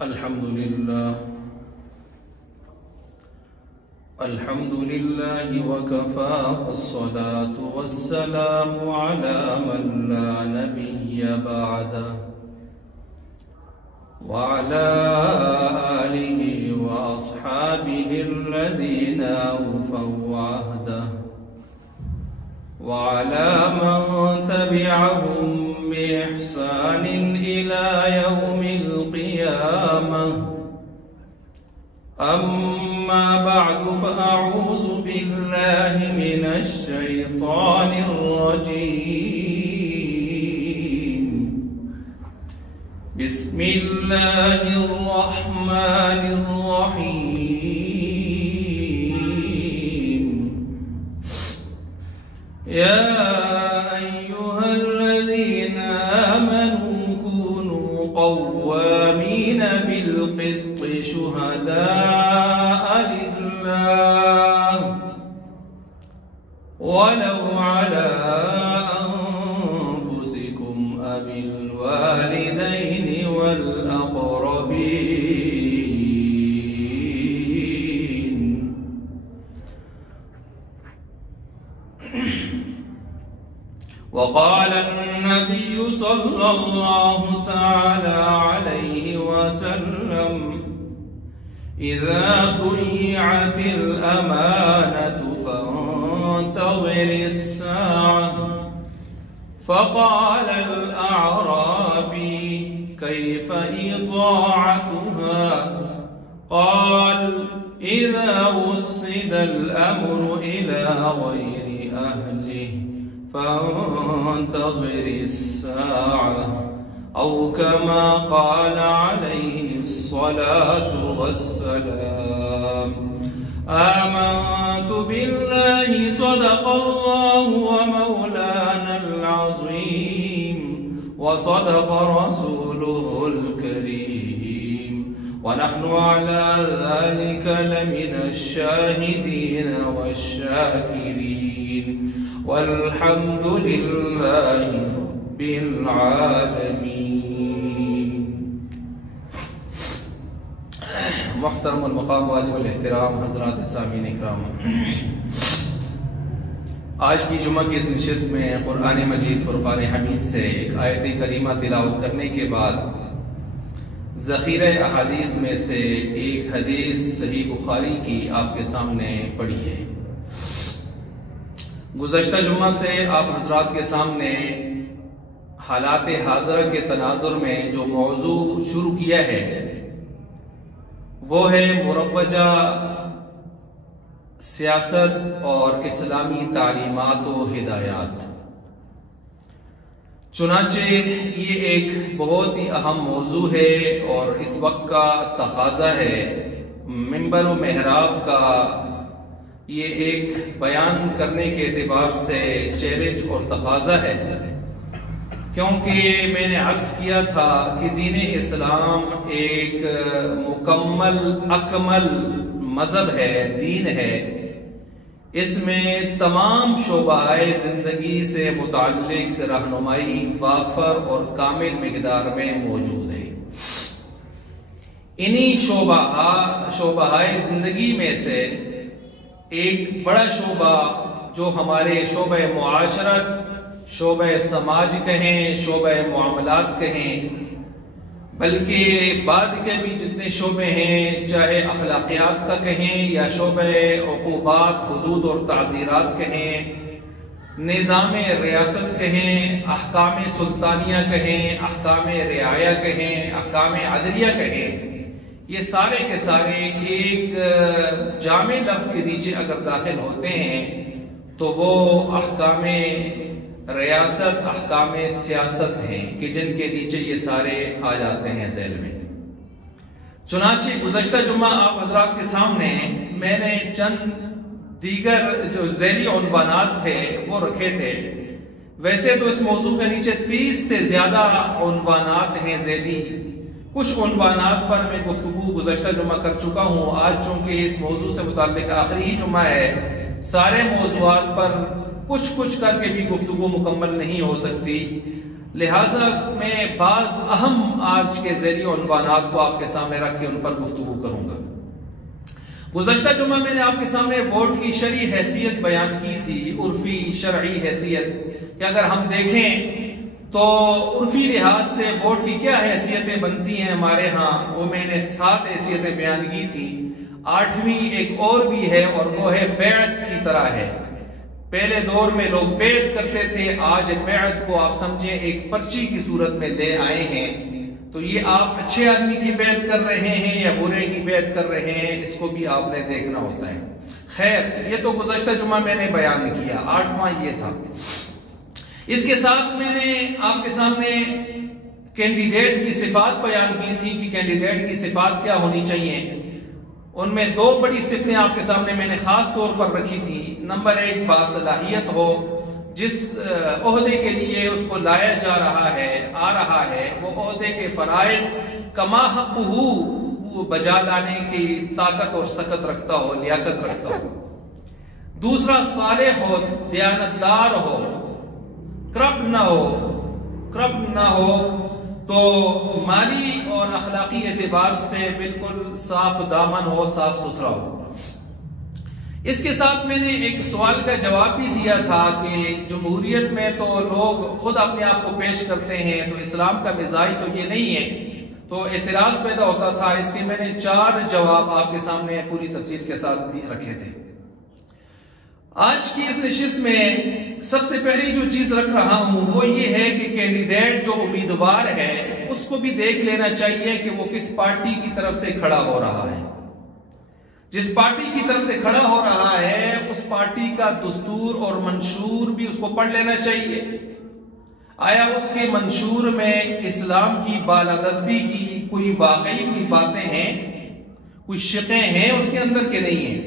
الحمد لله وكفى والصلاة والسلام على من لا نبي بعده وعلى آله وأصحابه الذين أوفوا عهده وعلى من تبعهم بإحسان إلى يوم القيامة. أما بعد فأعوذ بالله من الشيطان الرجيم. بسم الله الرحمن الرحيم. يا أيها الذين آمنوا كونوا قوامين بالقسط شهداء لله ولو على أنفسكم أو الوالدين والأقربين. وقال النبي صلى الله تعالى عليه وسلم: إذا ضيعت الأمانة فانتظر الساعة. فقال الأعرابي: كيف إضاعتها؟ قال: إذا وسد الأمر إلى غير أهله فانتظر الساعة، أو كما قال عليه الصلاة والسلام. آمنت بالله صدق الله ومولانا العظيم وصدق رسوله الكريم، ونحن على ذلك لمن الشاهدين والشاكرين، والحمد لله رب العالمين. محترم المقام واجب الاحترام حضرات سامعین اکرام، آج کی جمعہ کی اس نشست میں قرآن مجید فرقان حمید سے ایک آیت کریمہ تلاوت کرنے کے بعد ذخیرہ احادیث میں سے ایک حدیث صحیح بخاری کی آپ کے سامنے پڑھی ہے۔ گزشتہ جمعہ سے آپ حضرات کے سامنے حالات حاضرہ کے تناظر میں جو موضوع شروع کیا ہے وہ ہے مروجہ سیاست اور اسلامی تعلیمات و ہدایات۔ چنانچہ یہ ایک بہت ہی اہم موضوع ہے اور اس وقت کا تقاضا ہے، منبر و محراب کا یہ ایک بیان کرنے کے اعتبار سے چیلنج اور تقاضا ہے، کیونکہ میں نے عرض کیا تھا کہ دین اسلام ایک مکمل اکمل مذہب ہے، دین ہے۔ اس میں تمام شعبہ زندگی سے متعلق رہنمائی وافر اور کامل مقدار میں موجود ہے۔ انہی شعبہ زندگی میں سے ایک بڑا شعبہ جو ہمارے شعبہ معاشرت، شعبہ سماج کہیں، شعبہ معاملات کہیں، بلکہ بعد کے بھی جتنے شعبے ہیں، چاہے اخلاقیات کا کہیں یا شعبہ عقوبات، حدود اور تعزیرات کہیں، نظام ریاست کہیں، احکام سلطانیہ کہیں، احکام رعایہ کہیں، احکام عدلیہ کہیں، یہ سارے کے سارے ایک جامع لفظ کے نیچے اگر داخل ہوتے ہیں تو وہ احکام ریاست، احکام سیاست ہیں کہ جن کے نیچے یہ سارے آ جاتے ہیں ذیل میں۔ چنانچہ گزشتہ جمعہ آپ حضرات کے سامنے میں نے چند دیگر جو ذیلی عنوانات تھے وہ رکھے تھے۔ ویسے تو اس موضوع کے نیچے 30 سے زیادہ عنوانات ہیں ذیلی۔ کچھ عنوانات پر میں گفتگو گزشتہ جمعہ کر چکا ہوں۔ آج چونکہ اس موضوع سے متعلق آخری ہی جمعہ ہے، سارے موضوعات پر کچھ کر کے بھی گفتگو مکمل نہیں ہو سکتی۔ لہٰذا میں بعض اہم آج کے ذیلی عنوانات کو آپ کے سامنے رکھ کے ان پر گفتگو کروں گا۔ گزشتہ جمعہ میں نے آپ کے سامنے ووٹ کی شرعی حیثیت بیان کی تھی، عرفی شرعی حیثیت، کہ اگر ہم دیکھیں تو عرفی لحاظ سے ووٹ کی کیا حیثیتیں بنتی ہیں ہمارے ہاں، وہ میں نے 7 حیثیتیں بیان کی تھی۔ 8ویں ایک اور بھی ہے، اور وہ ہے بیعت کی طرح ہے۔ پہلے دور میں لوگ بیعت کرتے تھے، آج بیعت کو آپ سمجھیں ایک پرچی کی صورت میں لے آئے ہیں۔ تو یہ آپ اچھے آدمی کی بیعت کر رہے ہیں یا برے کی بیعت کر رہے ہیں، اس کو بھی آپ نے دیکھنا ہوتا ہے۔ خیر، یہ تو گزشتہ جمعہ میں نے بیان کیا، 8واں یہ تھا۔ اس کے ساتھ میں نے آپ کے سامنے کینڈیڈیٹ کی صفات بیان کی تھی کہ کینڈیڈیٹ کی صفات کیا ہونی چاہیے۔ ان میں 2 بڑی صفتیں آپ کے سامنے میں نے خاص طور پر رکھی تھی۔ نمبر 1، باصلاحیت ہو، جس عہدے کے لیے اس کو لایا جا رہا ہے، آ رہا ہے، وہ عہدے کے فرائض کما حق ہو بجا لانے کی طاقت اور سکت رکھتا ہو، لیاقت رکھتا ہو۔ دوسرا، صالح ہو، دیانتدار ہو، کرپٹ نہ ہو، تو مالی اور اخلاقی اعتبار سے بالکل صاف دامن ہو، صاف ستھرا ہو۔ اس کے ساتھ میں نے ایک سوال کا جواب بھی دیا تھا کہ جمہوریت میں تو لوگ خود اپنے آپ کو پیش کرتے ہیں، تو اسلام کا مزاج تو یہ نہیں ہے، تو اعتراض پیدا ہوتا تھا۔ اس کے میں نے 4 جواب آپ کے سامنے پوری تفصیل کے ساتھ رکھے تھے۔ آج کی اس نشست میں سب سے پہلی جو چیز رکھ رہا ہوں وہ یہ ہے کہ کینڈیڈیٹ جو امیدوار ہے اس کو بھی دیکھ لینا چاہیے کہ وہ کس پارٹی کی طرف سے کھڑا ہو رہا ہے۔ جس پارٹی کی طرف سے کھڑا ہو رہا ہے اس پارٹی کا دستور اور منشور بھی اس کو پڑھ لینا چاہیے۔ آیا اس کے منشور میں اسلام کی بالادستی کی کوئی واقعی کی باتیں ہیں، کوئی شقیں ہیں اس کے اندر کہ نہیں ہیں،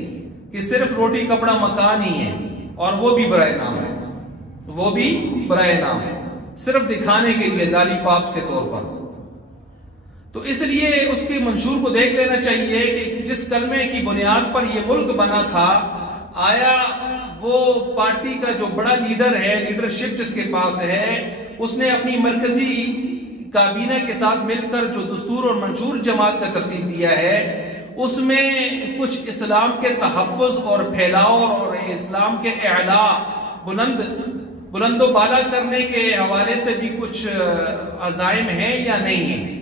کہ صرف روٹی کپڑا مکان ہی ہے اور وہ بھی برائے نام ہے، صرف دکھانے کے لیے لالی پاپس کے طور پر۔ تو اس لیے اس کے منشور کو دیکھ لینا چاہیے کہ جس کلمے کی بنیاد پر یہ ملک بنا تھا، آیا وہ پارٹی کا جو بڑا لیڈر ہے، لیڈرشپ جس کے پاس ہے، اس نے اپنی مرکزی کابینہ کے ساتھ مل کر جو دستور اور منشور جماعت کا ترتیب دیا ہے، اس میں کچھ اسلام کے تحفظ اور پھیلاؤ اور اسلام کے اعلاء بلند و بالا کرنے کے حوالے سے بھی کچھ عزائم ہیں یا نہیں ہیں؟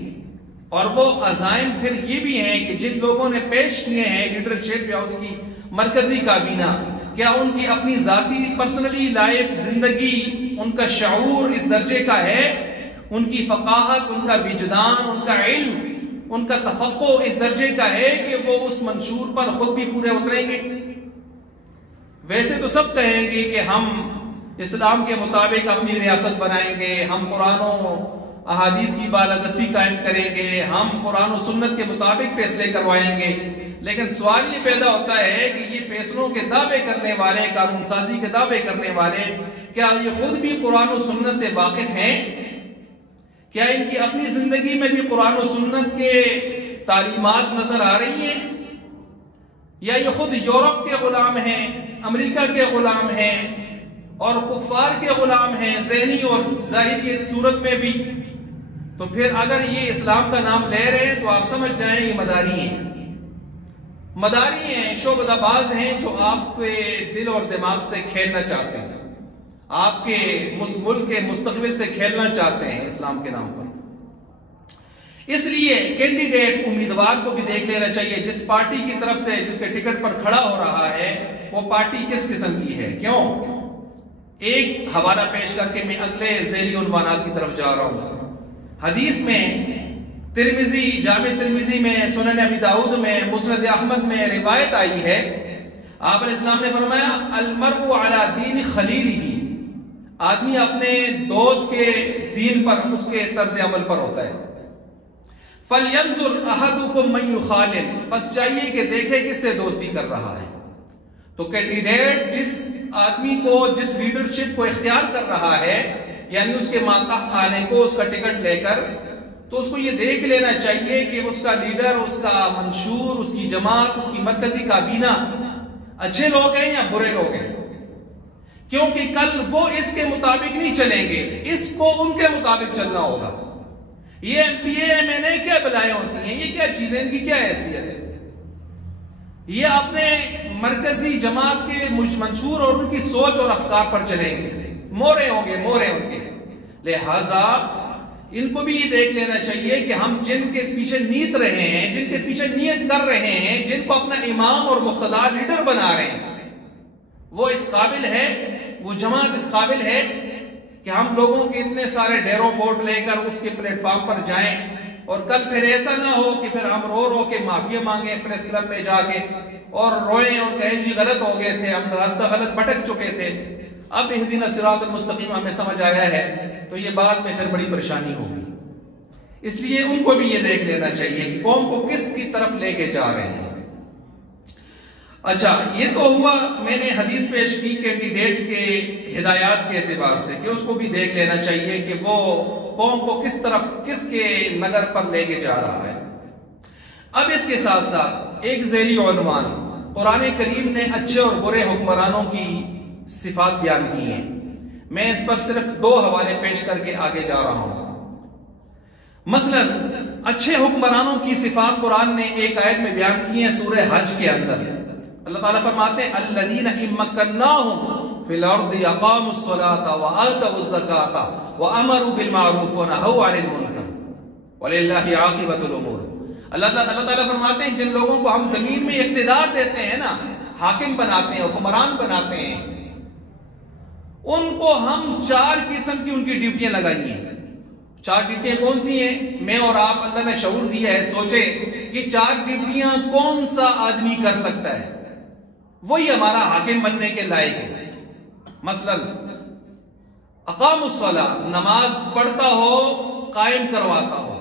اور وہ عزائم پھر یہ بھی ہیں کہ جن لوگوں نے پیش کیے ہیں لیڈرشپ یا اس کی مرکزی کابینہ، کیا ان کی اپنی ذاتی پرسنلی لائف زندگی، ان کا شعور اس درجے کا ہے، ان کی فقاہت، ان کا وجدان، ان کا علم، ان کا تفقہ اس درجے کا ہے کہ وہ اس منشور پر خود بھی پورے اتریں گے؟ ویسے تو سب کہیں گے کہ ہم اسلام کے مطابق اپنی ریاست بنائیں گے، ہم قرآن و احادیث کی بالادستی قائم کریں گے، ہم قرآن و سنت کے مطابق فیصلے کروائیں گے، لیکن سوال یہ پیدا ہوتا ہے کہ یہ فیصلوں کے دعوے کرنے والے، قانون سازی کے دعوے کرنے والے، کیا یہ خود بھی قرآن و سنت سے واقف ہیں؟ کیا ان کی اپنی زندگی میں بھی قرآن و سنت کے تعلیمات نظر آ رہی ہیں؟ یا یہ خود یورپ کے غلام ہیں، امریکہ کے غلام ہیں اور کفار کے غلام ہیں، ذہنی اور ظاہری صورت میں بھی؟ تو پھر اگر یہ اسلام کا نام لے رہے ہیں تو آپ سمجھ جائیں یہ مداری ہیں، شعبدہ باز ہیں، جو آپ کے دل اور دماغ سے کھیلنا چاہتے ہیں، آپ کے ملک کے مستقبل سے کھیلنا چاہتے ہیں اسلام کے نام پر۔ اس لیے کینڈیڈیٹ امیدوار کو بھی دیکھ لینا چاہیے جس پارٹی کی طرف سے، جس کے ٹکٹ پر کھڑا ہو رہا ہے، وہ پارٹی کس قسم کی ہے۔ کیوں؟ ایک حوالہ پیش کر کے میں اگلے ذیلی عنوانات کی طرف جا رہا ہوں۔ حدیث میں ترمذی، جامع ترمذی میں، سنن ابی داؤد میں، مسند احمد میں روایت آئی ہے، آپ علیہ السلام نے فرمایا المرء علی دین خلیلہ، آدمی اپنے دوست کے دین پر، اس کے طرز عمل پر ہوتا ہے۔ فَلْيَنْظُرْ أَحَدُكُمْ مَنْ يُخَالِلْ، بس چاہیے کہ دیکھے کس سے دوستی کر رہا ہے۔ تو کینڈیڈیٹ جس آدمی کو، جس لیڈرشپ کو اختیار کر رہا ہے، یعنی اس کے ماتحت آنے کو، اس کا ٹکٹ لے کر، تو اس کو یہ دیکھ لینا چاہیے کہ اس کا لیڈر، اس کا منشور، اس کی جماعت، اس کی مرکزی کابینہ اچھے لوگ ہیں یا برے لوگ ہیں۔ کیونکہ کل وہ اس کے مطابق نہیں چلیں گے، اس کو ان کے مطابق چلنا ہوگا۔ یہ MPA کیا بلائیں ہوتی ہیں، یہ کیا چیزیں، ان کی کیا حیثیت ہے؟ یہ اپنے مرکزی جماعت کے منشور اور ان کی سوچ اور افکار پر چلیں گے، مورے ہوں گے، مورے ان کے۔ لہذا ان کو بھی یہ دیکھ لینا چاہیے کہ ہم جن کے پیچھے نیت رہے ہیں، جن کے پیچھے نیت کر رہے ہیں، جن کو اپنا امام اور مقتدی لیڈر بنا رہے ہیں، وہ اس قابل ہے، وہ جماعت اس قابل ہے کہ ہم لوگوں کے اتنے سارے ڈیروں ووٹ لے کر اس کے پلیٹ فارم پر جائیں اور کل پھر ایسا نہ ہو کہ پھر ہم رو رو کے معافی مانگیں پریس کلب میں جا کے اور روئیں اور کہیں جی غلط ہو گئے تھے، ہم راستہ غلط بھٹک چکے تھے، اب اہدنا الصراط المستقیم ہمیں سمجھ آیا ہے، تو یہ بعد میں پھر بڑی پریشانی ہوگی۔ اس لیے ان کو بھی یہ دیکھ لینا چاہیے کہ قوم کو کس کی طرف لے کے جا رہے ہیں۔ اچھا، یہ تو ہوا میں نے حدیث پیش کی کینڈیڈیٹ کے ہدایات کے اعتبار سے کہ اس کو بھی دیکھ لینا چاہیے کہ وہ قوم کو کس طرف، کس کے نگر پر لے کے جا رہا ہے۔ اب اس کے ساتھ ساتھ ایک ذیلی عنوان، قرآن کریم نے اچھے اور برے حکمرانوں کی صفات بیان کی ہیں، میں اس پر صرف 2 حوالے پیش کر کے آگے جا رہا ہوں۔ مثلا اچھے حکمرانوں کی صفات قرآن نے ایک آیت میں بیان کی ہیں سورہ حج کے اندر۔ اللہ تعالیٰ فرماتے ہیں الذین ان مکناہم فی الارض اقاموا الصلاۃ وآتوا الزکاۃ وامروا بالمعروف ونہوا عن المنکر وللہ عاقبۃ الامور۔ اللہ تعالیٰ فرماتے ہیں جن لوگوں کو ہم زمین میں اقتدار دیتے ہیں نا، حاکم بناتے ہیں، حکمران بناتے ہیں، ان کو ہم 4 قسم کی ان کی ڈیوٹیاں لگائی ہیں۔ 4 ڈیوٹیاں کون سی ہیں؟ میں اور آپ، اللہ نے شعور دیا ہے، سوچیں یہ 4 ڈیوٹیاں کون سا آدمی کر سکتا ہے، وہی ہمارا حاکم بننے کے لائق ہے۔ مثلا اقام الصلاۃ، نماز پڑھتا ہو، قائم کرواتا ہو۔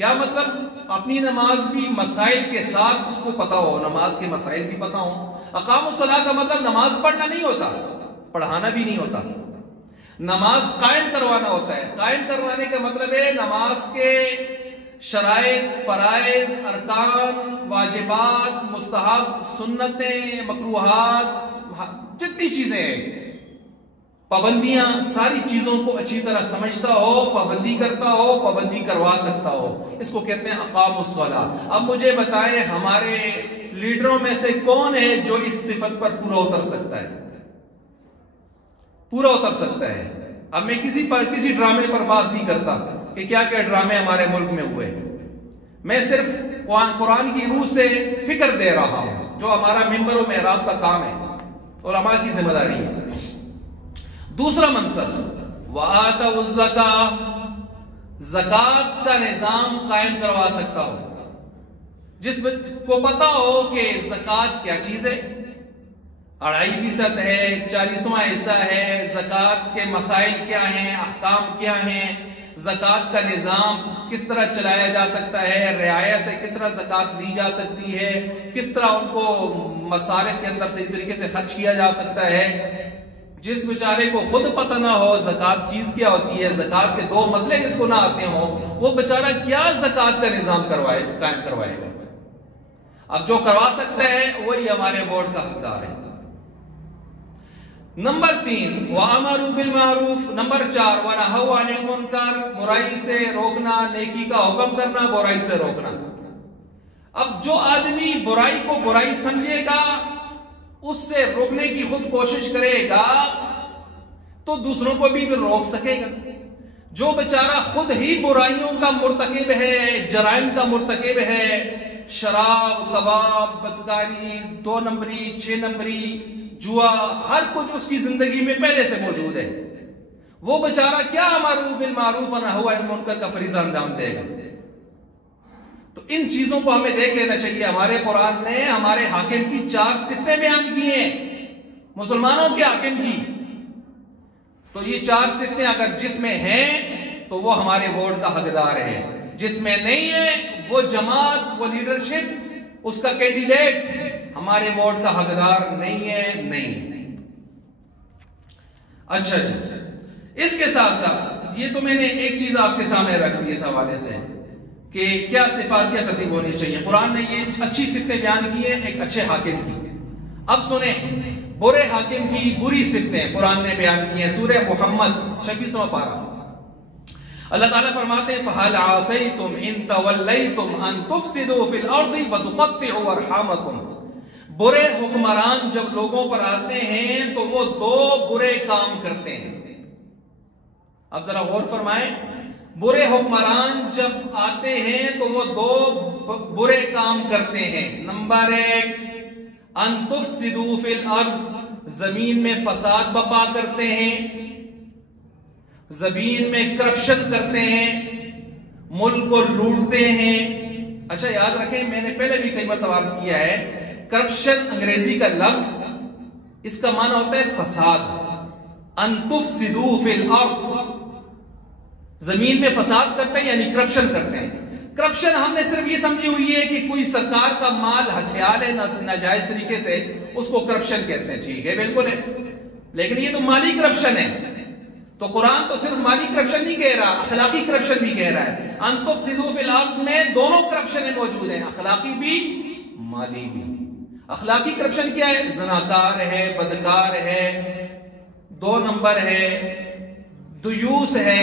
کیا مطلب؟ اپنی نماز بھی مسائل کے ساتھ اس کو پتا ہو، نماز کے مسائل بھی پتا ہو۔ اقام الصلاۃ کا مطلب نماز پڑھنا نہیں ہوتا، پڑھانا بھی نہیں ہوتا، نماز قائم کروانا ہوتا ہے۔ قائم کروانے کا مطلب ہے نماز کے شرائط، فرائض، ارکان، واجبات، مستحب، سنتیں، مکروہات، جتنی چیزیں ہیں، پابندیاں، ساری چیزوں کو اچھی طرح سمجھتا ہو، پابندی کرتا ہو، پابندی کروا سکتا ہو، اس کو کہتے ہیں اقام الصلاۃ۔ اب مجھے بتائیں ہمارے لیڈروں میں سے کون ہے جو اس صفت پر پورا اتر سکتا ہے؟ پورا اتر سکتا ہے۔ اب میں کسی ڈرامے پر بات نہیں کرتا کہ کیا کیا ڈرامے ہمارے ملک میں ہوئے، میں صرف قرآن کی روح سے فکر دے رہا ہوں، جو ہمارا منبر و محراب کا کام ہے، علماء کی ذمہ داری ہے۔ دوسرا منصب وآتوا الزکاۃ، زکوٰۃ کا نظام قائم کروا سکتا ہو، جس کو پتا ہو کہ زکوٰۃ کیا چیز ہے، 2.5% ہے، 40واں حصہ ہے، زکوٰۃ کے مسائل کیا ہیں، احکام کیا ہیں، زکوٰۃ کا نظام کس طرح چلایا جا سکتا ہے، رعایا سے کس طرح زکوٰۃ لی جا سکتی ہے، کس طرح ان کو مصارف کے اندر صحیح طریقے سے خرچ کیا جا سکتا ہے۔ جس بیچارے کو خود پتہ نہ ہو زکوٰۃ چیز کیا ہوتی ہے، زکوٰۃ کے 2 مسئلے جس کو نہ آتے ہوں، وہ بیچارہ کیا زکوٰۃ کا نظام قائم کروائے گا؟ اب جو کروا سکتا ہے وہی ہمارے ووٹ کا حقدار ہے۔ نمبر 3 وَأَمَرُوا بِالْمَعْرُوفِ، نمبر 4 وَنَهَوْا عَنِ الْمُنْكَرِ، برائی سے روکنا، نیکی کا حکم کرنا، برائی سے روکنا۔ اب جو آدمی برائی کو برائی سمجھے گا، اس سے روکنے کی خود کوشش کرے گا، تو دوسروں کو بھی روک سکے گا۔ جو بیچارہ خود ہی برائیوں کا مرتکب ہے، جرائم کا مرتکب ہے، شراب، کباب، بدکاری، 2 نمبری، 6 نمبری، جوا، ہر کچھ اس کی زندگی میں پہلے سے موجود ہے، وہ بیچارہ کیا امروا بالمعروف ونہوا عن المنکر کا فریضہ انجام دے گا؟ تو ان چیزوں کو ہمیں دیکھ لینا چاہیے۔ ہمارے قرآن نے ہمارے حاکم کی 4 صفتیں بیان کی ہیں، مسلمانوں کے حاکم کی، تو یہ 4 صفتیں اگر جس میں ہیں تو وہ ہمارے ووٹ کا حقدار ہے، جس میں نہیں ہے وہ جماعت، وہ لیڈرشپ، اس کا کینڈیڈیٹ ہمارے ووٹ کا حقدار نہیں ہے، نہیں۔ اچھا جی، اس کے ساتھ ساتھ یہ تو میں نے ایک چیز آپ کے سامنے رکھ دی اس حوالے سے کہ کیا صفات، کیا ترتیب ہونی چاہیے۔ قرآن نے یہ اچھی صفتیں بیان کی ہیں ایک اچھے حاکم کی۔ اب سنیں، برے حاکم کی بری صفتیں قرآن نے بیان کی ہیں. سورہ محمد 26واں پارہ اللہ تعالیٰ فرماتے ہیں فَهَلْ عَصَيْتُمْ إِن تَوَلَّيْتُمْ أَن تُفْسِدُوا فِي الْأَرْضِ وَتُقَطِّعُوا أَرْحَامَكُمْ. برے حکمران جب لوگوں پر آتے ہیں تو وہ دو برے کام کرتے ہیں. اب ذرا غور فرمائیں, برے حکمران جب آتے ہیں تو وہ دو برے کام کرتے ہیں. نمبر 1 ان تفسدوا فی الارض, زمین میں فساد بپا کرتے ہیں, زمین میں کرپشن کرتے ہیں, ملک کو لوٹتے ہیں. اچھا یاد رکھیں, میں نے پہلے بھی کئی مرتبہ عرض کیا ہے, کرپشن انگریزی کا لفظ اس کا معنی ہوتا ہے فساد. ان تفسدوا فی الارض, زمین میں فساد کرتے ہیں یعنی کرپشن کرتے ہیں. کرپشن ہم نے صرف یہ سمجھی ہوئی ہے کہ کوئی سرکار کا مال ہتھیال ہے ناجائز طریقے سے, اس کو کرپشن کہتے ہیں. ٹھیک ہے, بالکل ہے, لیکن یہ تو مالی کرپشن ہے. تو قرآن تو صرف مالی کرپشن نہیں کہہ رہا, اخلاقی کرپشن بھی کہہ رہا ہے. ان تفسدوا فی الارض میں دونوں کرپشن موجود ہیں, اخلاقی بھی مالی بھی. اخلاقی کرپشن کیا ہے؟ زناکار ہے, بدکار ہے, 2 نمبر ہے, دیوس ہے,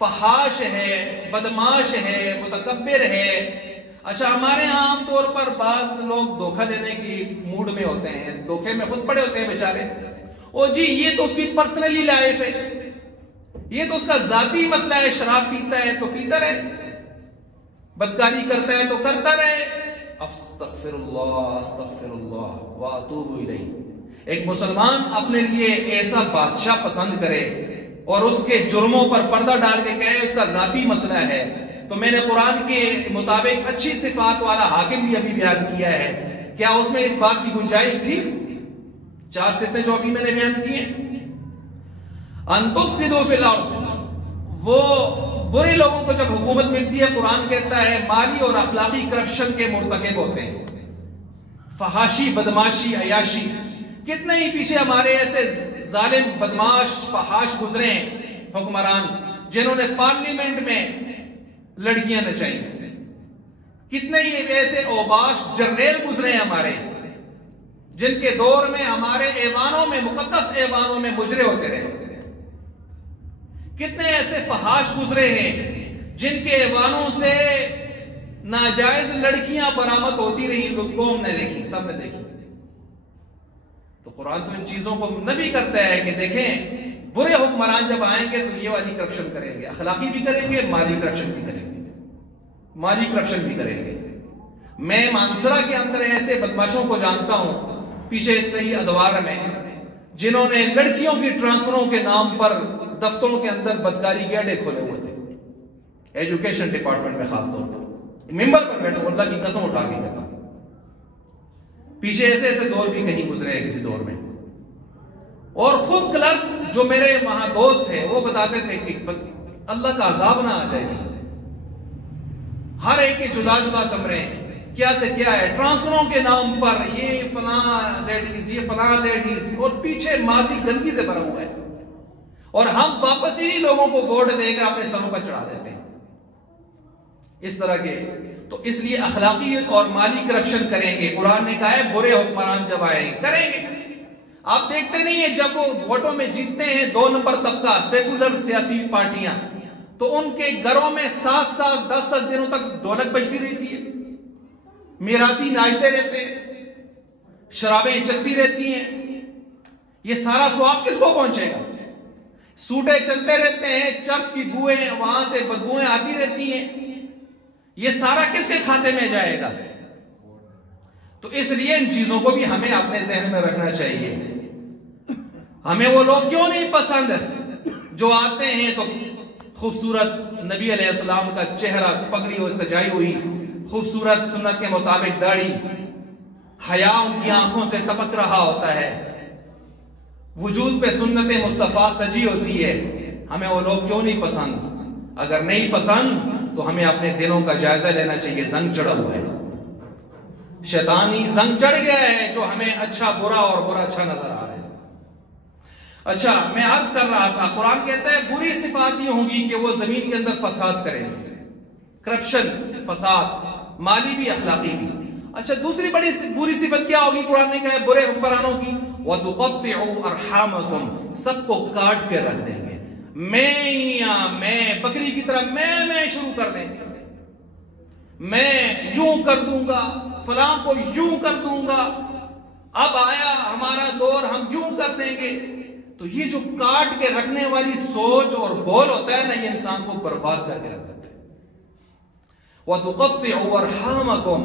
فحاش ہے, بدماش ہے, متکبر ہے. اچھا ہمارے ہاں عام طور پر بعض لوگ دھوکہ دینے کی موڈ میں ہوتے ہیں, دھوکے میں خود پڑے ہوتے ہیں بیچارے. او جی یہ تو اس کی پرسنلی لائف ہے, یہ تو اس کا ذاتی مسئلہ ہے, شراب پیتا ہے تو پیتا رہے, بدکاری کرتا ہے تو کرتا رہے. استغفر اللہ واتوب الیہ. ایک مسلمان اپنے لیے ایسا بادشاہ پسند کرے اور اس کے جرموں پر پردہ ڈال کے کہے اس کا ذاتی مسئلہ ہے, تو میں نے قرآن کے مطابق اچھی صفات والا حاکم بھی ابھی بیان کیا ہے. کیا اس میں اس بات کی گنجائش تھی؟ 4 صفتیں جو ابھی میں نے بیان کی ہیں. ان تفسدوا فی الارض, وہ برے لوگوں کو جب حکومت ملتی ہے قرآن کہتا ہے مالی اور اخلاقی کرپشن کے مرتکب ہوتے ہیں. فحاشی, بدماشی, عیاشی, کتنے ہی پیچھے ہمارے ایسے ظالم, بدماش, فحاش گزرے ہیں حکمران جنہوں نے پارلیمنٹ میں لڑکیاں نچائیں. کتنے ہی ایسے اوباش جرنیل گزرے ہیں ہمارے جن کے دور میں ہمارے ایوانوں میں, مقدس ایوانوں میں مجرے ہوتے رہے. کتنے ایسے فحاش گزرے ہیں جن کے ایوانوں سے ناجائز لڑکیاں برآمد ہوتی رہی, قوم نے دیکھی, سب نے دیکھی. تو قرآن تو ان چیزوں کو نفی کرتا ہے کہ دیکھیں برے حکمران جب آئیں گے تو یہ والی کرپشن کریں گے, اخلاقی بھی کریں گے, مالی کرپشن بھی کریں گے, مالی کرپشن بھی کریں گے. میں مانسرا کے اندر ایسے بدماشوں کو جانتا ہوں پیچھے کئی ادوار میں جنہوں نے لڑکیوں کی ٹرانسفروں کے نام پر دفتروں کے اندر بدکاری کے اڈے کھولے ہوئے تھے, ایجوکیشن ڈپارٹمنٹ میں خاص طور پر. ممبر پر بیٹھے, اللہ کی قسم اٹھا کے کہتا, پیچھے ایسے ایسے دور بھی کہیں گزرے ہیں کسی دور میں. اور خود کلرک جو میرے وہاں دوست تھے وہ بتاتے تھے کہ اللہ کا عذاب نہ آ جائے گی, ہر ایک کے جدا جدا کمرے ہیں, کیا سے کیا ہے, ٹرانسفروں کے نام پر یہ فلاں لیڈیز, یہ فلاں لیڈیز, اور پیچھے ماضی گندگی سے بھرا ہوا ہے. اور ہم واپس انہی لوگوں کو ووٹ دے کر اپنے سروں پر چڑھا دیتے ہیں اس طرح کے. تو اس لیے اخلاقی اور مالی کرپشن کریں گے. قرآن نے کہا ہے برے حکمران جب آئے کریں گے. آپ دیکھتے نہیں ہیں جب وہ ووٹوں میں جیتتے ہیں 2 نمبر طبقہ, سیکولر سیاسی پارٹیاں, تو ان کے گھروں میں 7 10 دنوں تک ڈھولک بجتی رہتی ہے, میراثی ناچتے رہتے ہیں, شرابیں چلتی رہتی ہیں. یہ سارا ثواب کس کو پہنچے گا؟ سوٹے چلتے رہتے ہیں, چرس کی بوئیں وہاں سے بدبوئیں آتی رہتی ہیں, یہ سارا کس کے کھاتے میں جائے گا؟ تو اس لیے ان چیزوں کو بھی ہمیں اپنے ذہن میں رکھنا چاہیے. ہمیں وہ لوگ کیوں نہیں پسند جو آتے ہیں تو خوبصورت نبی علیہ السلام کا چہرہ پگڑی ہوئی سجائی ہوئی, خوبصورت سنت کے مطابق داڑھی, حیا ان کی آنکھوں سے ٹپک رہا ہوتا ہے, وجود پہ سنت مصطفیٰ سجی ہوتی ہے. ہمیں وہ لوگ کیوں نہیں پسند؟ اگر نہیں پسند تو ہمیں اپنے دلوں کا جائزہ لینا چاہیے. زنگ چڑھا ہوا ہے, شیطانی زنگ چڑھ گیا ہے جو ہمیں اچھا برا اور برا اچھا نظر آ رہا ہے. اچھا میں عرض کر رہا تھا, قرآن کہتا ہے بری صفات یہ ہوں گی کہ وہ زمین کے اندر فساد کریں گے, کرپشن, فساد, مالی بھی اخلاقی بھی. اچھا دوسری بڑی بری صفت کیا ہوگی قرآن نے کہا برے حکمرانوں کی؟ وَتُقَطِّعُوا أَرْحَامَكُمْ، سب کو کاٹ کے رکھ دیں گے، میں بکری کی طرح میں شروع کر دیں گے، میں یوں کر دوں گا، فلاں کو یوں کر دوں گا، اب آیا ہمارا دور ہم یوں کر دیں گے۔ تو یہ جو کاٹ کے رکھنے والی سوچ اور بول ہوتا ہے نا، یہ انسان کو برباد کر کے رکھ دیتا ہے۔ وَتُقَطِّعُوا أَرْحَامَكُمْ،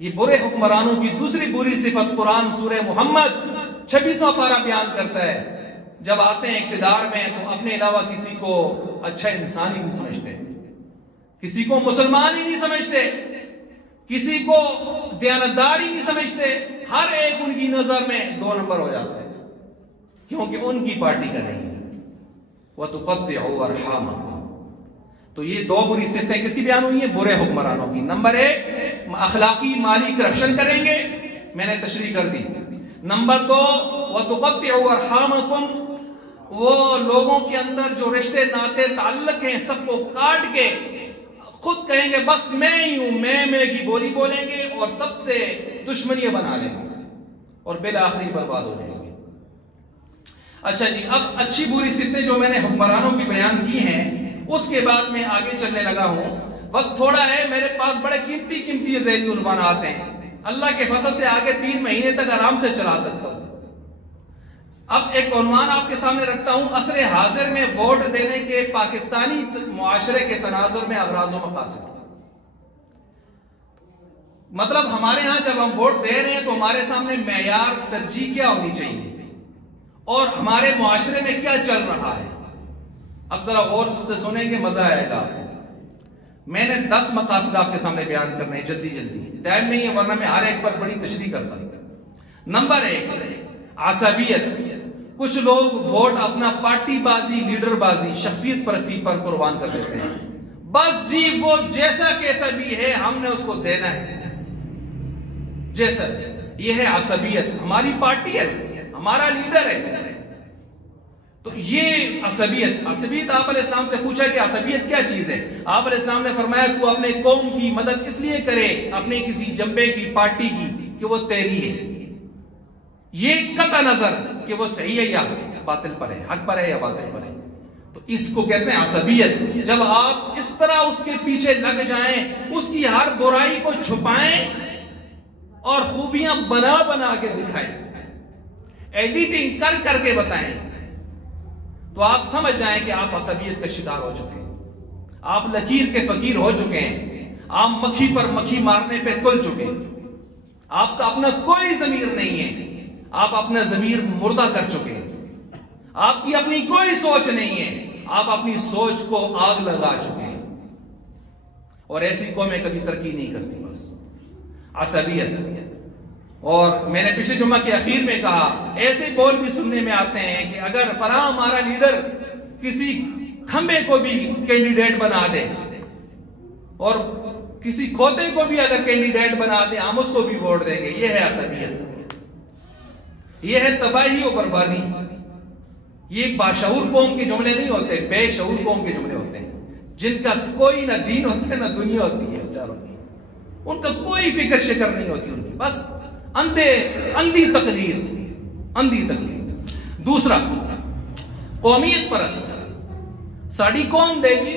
یہ برے حکمرانوں کی دوسری بری صفت قرآن سورہ محمد 26واں پارہ بیان کرتا ہے۔ جب آتے ہیں اقتدار میں تو اپنے علاوہ کسی کو اچھا انسان ہی نہیں سمجھتے، کسی کو مسلمان ہی نہیں سمجھتے، کسی کو دیانتدار ہی نہیں سمجھتے، ہر ایک ان کی نظر میں 2 نمبر ہو جاتا ہے، کیونکہ ان کی پارٹی کا نہیں ہے۔ وَتُقَطِّعُوا أَرْحَامَكُمْ، تو یہ 2 بری صفتیں کس کی بیان ہوئی ہیں؟ برے حکمرانوں کی۔ نمبر 1 اخلاقی مالی کرپشن کریں گے، میں نے تشریح کر دی۔ نمبر 2 وَتُقَطِّعُوا أَرْحَامَكُمْ، وہ لوگوں کے اندر جو رشتے ناطے تعلق ہیں سب کو کاٹ کے خود کہیں گے بس میں ہی ہوں، میں کی بولی بولیں گے اور سب سے دشمنیاں بنا لیں گے اور بالآخری برباد ہو جائیں گے۔ اچھا جی، اب اچھی بری صفتیں جو میں نے حکمرانوں کی بیان کی ہیں، اس کے بعد میں آگے چلنے لگا ہوں۔ وقت تھوڑا ہے، میرے پاس بڑے قیمتی ذیلی عنوانات ہیں، اللہ کے فضل سے آگے 3 مہینے تک آرام سے چلا سکتا ہوں۔ اب ایک عنوان آپ کے سامنے رکھتا ہوں، عصر حاضر میں ووٹ دینے کے پاکستانی معاشرے کے تناظر میں اغراض و مقاصد۔ مطلب ہمارے ہاں جب ہم ووٹ دے رہے ہیں تو ہمارے سامنے معیار ترجیح کیا ہونی چاہیے اور ہمارے معاشرے میں کیا چل رہا ہے۔ اب ذرا غور سے سنیں گے، مزہ آئے گا۔ میں نے 10 مقاصد آپ کے سامنے بیان کرنے ہیں، جلدی ٹائم نہیں ہے ورنہ میں ہر ایک پر بڑی تشریح کرتا ہوں۔ نمبر 1 عصبیت، کچھ لوگ ووٹ اپنا پارٹی بازی، لیڈر بازی، شخصیت پرستی پر قربان کر دیتے ہیں۔ بس جی وہ جیسا کیسا بھی ہے ہم نے اس کو دینا ہے، جیسا۔ یہ ہے عصبیت، ہماری پارٹی ہے، ہمارا لیڈر ہے، تو یہ عصبیت آپ علیہ السلام سے پوچھا کہ عصبیت کیا چیز ہے؟ آپ علیہ السلام نے فرمایا تو اپنے قوم کی مدد اس لیے کرے، اپنے کسی جنبے کی، پارٹی کی، کہ وہ تیری ہے، یہ قطع نظر کہ وہ صحیح ہے یا باطل پر ہے، حق پر ہے یا باطل پر ہے، تو اس کو کہتے ہیں عصبیت۔ جب آپ اس طرح اس کے پیچھے لگ جائیں، اس کی ہر برائی کو چھپائیں اور خوبیاں بنا کے دکھائیں، ایڈیٹنگ کر کے بتائیں، تو آپ سمجھ جائیں کہ آپ عصبیت کا شکار ہو چکے ہیں، آپ لکیر کے فقیر ہو چکے ہیں، آپ مکھی پر مکھی مارنے پہ تل چکے ہیں، آپ کا اپنا کوئی ضمیر نہیں ہے، آپ اپنا ضمیر مردہ کر چکے ہیں، آپ کی اپنی کوئی سوچ نہیں ہے، آپ اپنی سوچ کو آگ لگا چکے ہیں، اور ایسی قومیں کبھی ترقی نہیں کرتی۔ بس عصبیت۔ اور میں نے پچھلے جمعہ کے اخیر میں کہا، ایسے بول بھی سننے میں آتے ہیں کہ اگر فلاں ہمارا لیڈر کسی کھمبے کو بھی کینڈیڈیٹ بنا دے اور کسی کھوتے کو بھی اگر کینڈیڈیٹ بنا دے ہم اس کو بھی ووٹ دیں گے۔ یہ ہے عصبیت، یہ ہے تباہی و بربادی۔ یہ باشعور قوم کے جملے نہیں ہوتے، بے شعور قوم کے جملے ہوتے ہیں، جن کا کوئی نہ دین ہوتا ہے نہ دنیا ہوتی ہے، بیچاروں کی ان کا کوئی فکر شکر نہیں ہوتی، ان کی بس اندھی تقلید۔ دوسرا قومیت پرست، ساڑی قوم دے گی،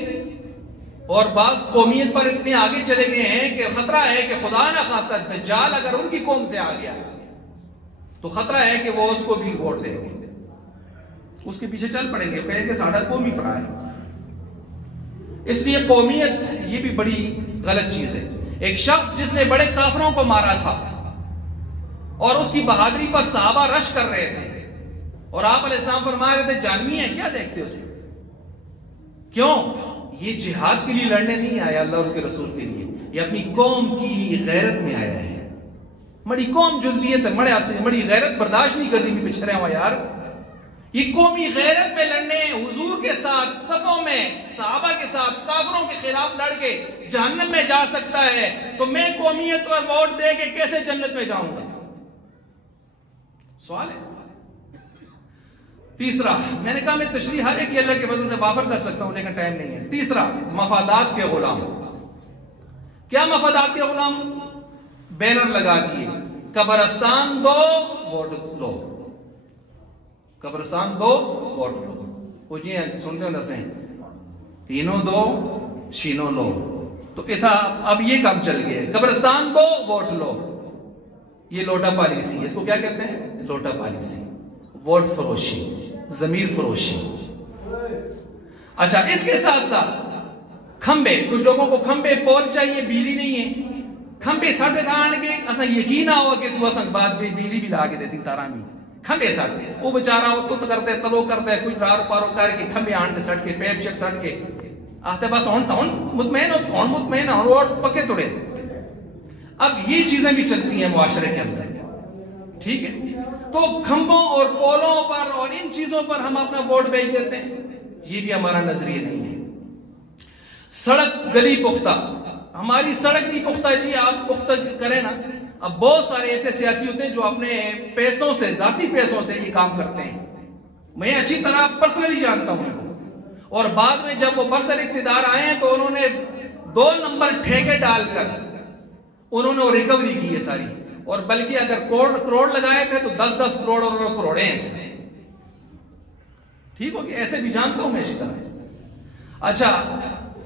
اور بعض قومیت پر اتنے آگے چلے گئے ہیں کہ خطرہ ہے کہ خدا نہ خواستہ دجال اگر ان کی قوم سے آ گیا تو خطرہ ہے کہ وہ اس کو بھی ووٹ دیں گے، اس کے پیچھے چل پڑیں گے، کہیں کہ ساڑھا قوم ہی پڑا ہے۔ اس لیے قومیت یہ بھی بڑی غلط چیز ہے۔ ایک شخص جس نے بڑے کافروں کو مارا تھا اور اس کی بہادری پر صحابہ رش کر رہے تھے، اور آپ علیہ السلام فرما رہے تھے جانوی ہے کیا دیکھتے اس میں؟ کیوں؟ یہ جہاد کے لیے لڑنے نہیں آیا، اللہ اس کے رسول کے لیے، یہ اپنی قوم کی غیرت میں آیا ہے۔ مڑی قوم جلدی ہے، مڑی غیرت برداشت نہیں کرنی بھی پچھڑے ہوا یار، یہ قومی غیرت میں لڑنے، حضور کے ساتھ صفوں میں صحابہ کے ساتھ کافروں کے خلاف لڑ کے جہنم میں جا سکتا ہے، تو میں قومیت پر ووٹ دے کے کیسے جنت میں جاؤں گا؟ سوال ہے۔ تیسرا، میں نے کہا میں تشریح ہر ایک اللہ کے فضل سے وافر کر سکتا ہوں لیکن ٹائم نہیں ہے۔ تیسرا، مفادات کے غلام۔ کیا مفادات کے غلام؟ بینر لگا دیے، قبرستان دو ووٹ لو، قبرستان دو ووٹ لو، وہ جی سنتے ہو نسیں تینوں دو شینوں لو، تو اب یہ کام چل گیا، قبرستان دو ووٹ لو، یہ لوٹا پالیسی، اس کو کیا کہتے ہیں؟ لوٹا پالیسی، ووٹ فروشی، ضمیر فروشی۔ اچھا، اس کے ساتھ ساتھ کھمبے، کچھ لوگوں کو کھمبے پول چاہیے، بجلی نہیں ہے، کھمبے ساٹھے دان کے اسا یقین آؤ کہ تو اسا بعد بجلی بھی لا کے دے سی تارا بھی کھمبے ساٹھے، وہ بیچارہ وہ تو کرتے تلو کرتے کچھ رار پارو کر کے کھمبے آن کے سٹ کے پیپ چک سٹ کے آتے بس ہون مطمئن ہون روڈ پکے توڑے۔ اب یہ چیزیں بھی چلتی ہیں معاشرے کے اندر، ٹھیک ہے؟ تو کھمبوں اور پولوں پر اور ان چیزوں پر ہم اپنا ووٹ بیچ دیتے ہیں، یہ بھی ہمارا نظریہ نہیں ہے۔ سڑک گلی پختہ، ہماری سڑک نہیں پختہ جی، آپ پختہ کریں نا۔ اب بہت سارے ایسے سیاسی ہوتے ہیں جو اپنے پیسوں سے، ذاتی پیسوں سے یہ کام کرتے ہیں، میں اچھی طرح پرسنلی جانتا ہوں ان کو، اور بعد میں جب وہ برسر اقتدار آئے ہیں تو انہوں نے 2 نمبر ٹھیکے ڈال کر انہوں نے ریکوری کی ہے ساری، اور بلکہ اگر کروڑ لگائے تھے تو 10 کروڑ انہوں نے کروڑے ہیں، ٹھیک ہو کہ ایسے بھی جانتا ہوں میں اسی طرح۔ اچھا،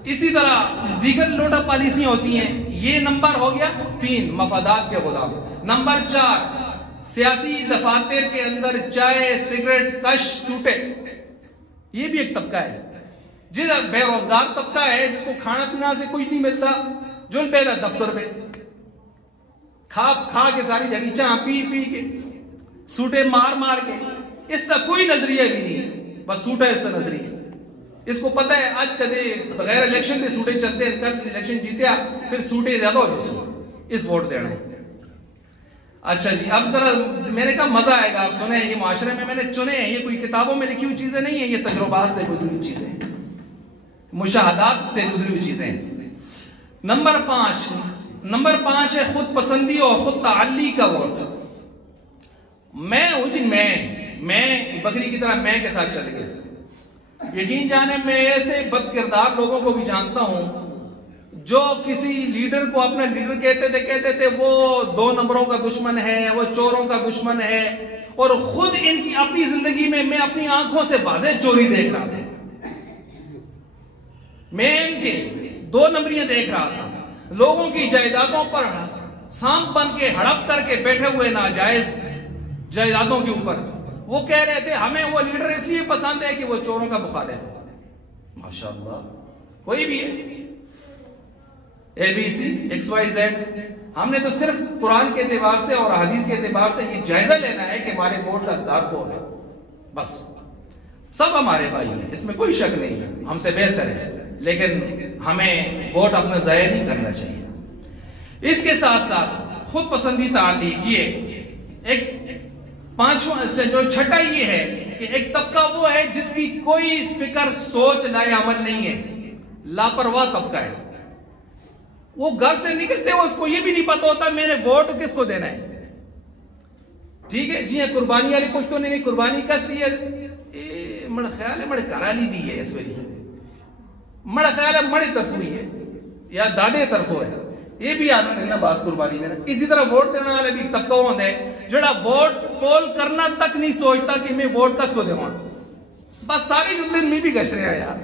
اسی طرح دیگر لوٹا پالیسیاں ہوتی ہیں۔ یہ نمبر ہو گیا 3، مفادات کے غلام۔ نمبر 4، سیاسی دفاتر کے اندر چائے، سگریٹ، کش، سوٹے، یہ بھی ایک طبقہ ہے، جس بے روزگار طبقہ ہے، جس کو کھانا پینا سے کچھ نہیں ملتا، جل پہ دفتر پہ کھا کے ساری جگہ چاہ پی کے سوٹے مار کے، اس کا کوئی نظریہ بھی نہیں ہے، بس سوٹا اس کا نظریہ۔ اس کو پتہ ہے آج کدے بغیر الیکشن کے سوٹے چلتے ہیں، کل الیکشن جیتیا پھر سوٹے زیادہ ہو جائے، اس ووٹ دینا ہے۔ اچھا جی، اب ذرا میں نے کہا مزہ آئے گا، آپ سنیں، یہ معاشرے میں نے چنے ہیں، یہ کوئی کتابوں میں لکھی ہوئی چیزیں نہیں ہیں، یہ تجربات سے گزری ہوئی چیزیں، مشاہدات سے گزری ہوئی چیزیں۔ نمبر 5 ہے خود پسندی اور خود تعلی کا ووٹ۔ میں ہوں جی، میں بکری کی طرح میں کے ساتھ چل گیا، یقین جانے میں ایسے بد کردار لوگوں کو بھی جانتا ہوں جو کسی لیڈر کو اپنا لیڈر کہتے تھے وہ 2 نمبروں کا دشمن ہے، وہ چوروں کا دشمن ہے، اور خود ان کی اپنی زندگی میں میں اپنی آنکھوں سے واضح چوری دیکھ رہا تھا، میں ان کے 2 نمبریاں دیکھ رہا تھا، لوگوں کی جائیدادوں پر سانپ بن کے ہڑپ کر کے بیٹھے ہوئے ناجائز جائیدادوں کے اوپر، وہ کہہ رہے تھے ہمیں وہ لیڈر اس لیے پسند ہے کہ وہ چوروں کا مخالف ہے۔ ماشاءاللہ، کوئی بھی ہے ABC XYZ، ہم نے تو صرف قرآن کے اعتبار سے اور حدیث کے اعتبار سے یہ جائزہ لینا ہے کہ ہمارے ووٹ کا حقدار کون ہے، بس۔ سب ہمارے بھائی ہیں، اس میں کوئی شک نہیں ہے، ہم سے بہتر ہے، لیکن ہمیں ووٹ اپنا ضائع نہیں کرنا چاہیے۔ اس کے ساتھ ساتھ خود پسندی تعلیق، یہ ایک 5واں سے جو چھٹا یہ ہے کہ ایک طبقہ وہ ہے جس کی کوئی فکر، سوچ، لائے عمل نہیں ہے، لاپرواہ طبقہ ہے۔ وہ گھر سے نکلتے ہیں، اس کو یہ بھی نہیں پتا ہوتا میں نے ووٹ کس کو دینا ہے، ٹھیک ہے جی۔ قربانی والی کچھ تو نہیں، قربانی کس دی ہے، مڑ خیال ہے مڑ کرالی دی ہے، اس ویری مڑ خیال ہے مڑی طرف ہوئی ہے یا دادے طرف ہے، یہ بھی آنا نہیں نا باس قربانی میں۔ اسی طرح ووٹ دینے والے بھی طبقہ ہوتا ہے جڑا ووٹ پول کرنا تک نہیں سوچتا کہ میں ووٹ کس کو دیواں، بس ساری زندگی میں بھی گش رہے ہیں یار،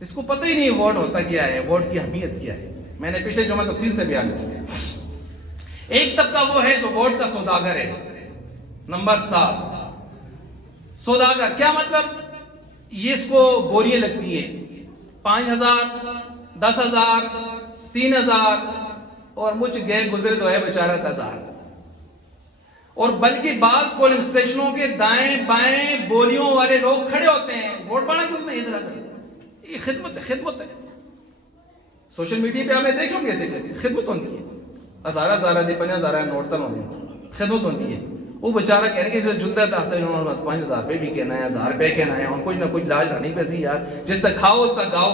اس کو پتہ ہی نہیں ووٹ ہوتا کیا ہے، ووٹ کی اہمیت کیا ہے۔ میں نے پچھلے جمعہ تفصیل سے بیان کیا۔ ایک طبقہ وہ ہے جو ووٹ کا سوداگر ہے۔ نمبر 7، سوداگر کیا مطلب؟ یہ اس کو گولیاں لگتی ہیں، 5000 10,000 3,000 اور مجھ گئے گزرے تو ہے بیچارہ 10,000، اور بلکہ بعض پولنگ اسٹیشنوں کے دائیں بائیں بولیوں والے لوگ کھڑے ہوتے ہیں، ووٹ پانا کیوں نہیں ادھر ادھر، یہ خدمت ہے۔ سوشل میڈیا پہ ہمیں دیکھو کیسے خدمت ہوتی ہے، 1000 دے 5000 نوٹ تن ہوتے ہیں، خدمت ہوتی ہے۔ وہ بیچارہ کہنے کے جو جلتا تھا 5,000 روپے بھی کہنا ہے، 1000 روپے کہنا ہے، اور کچھ نہ کچھ لاج رہنی پہ سی یار، جس تک کھاؤ اس تک گاؤ۔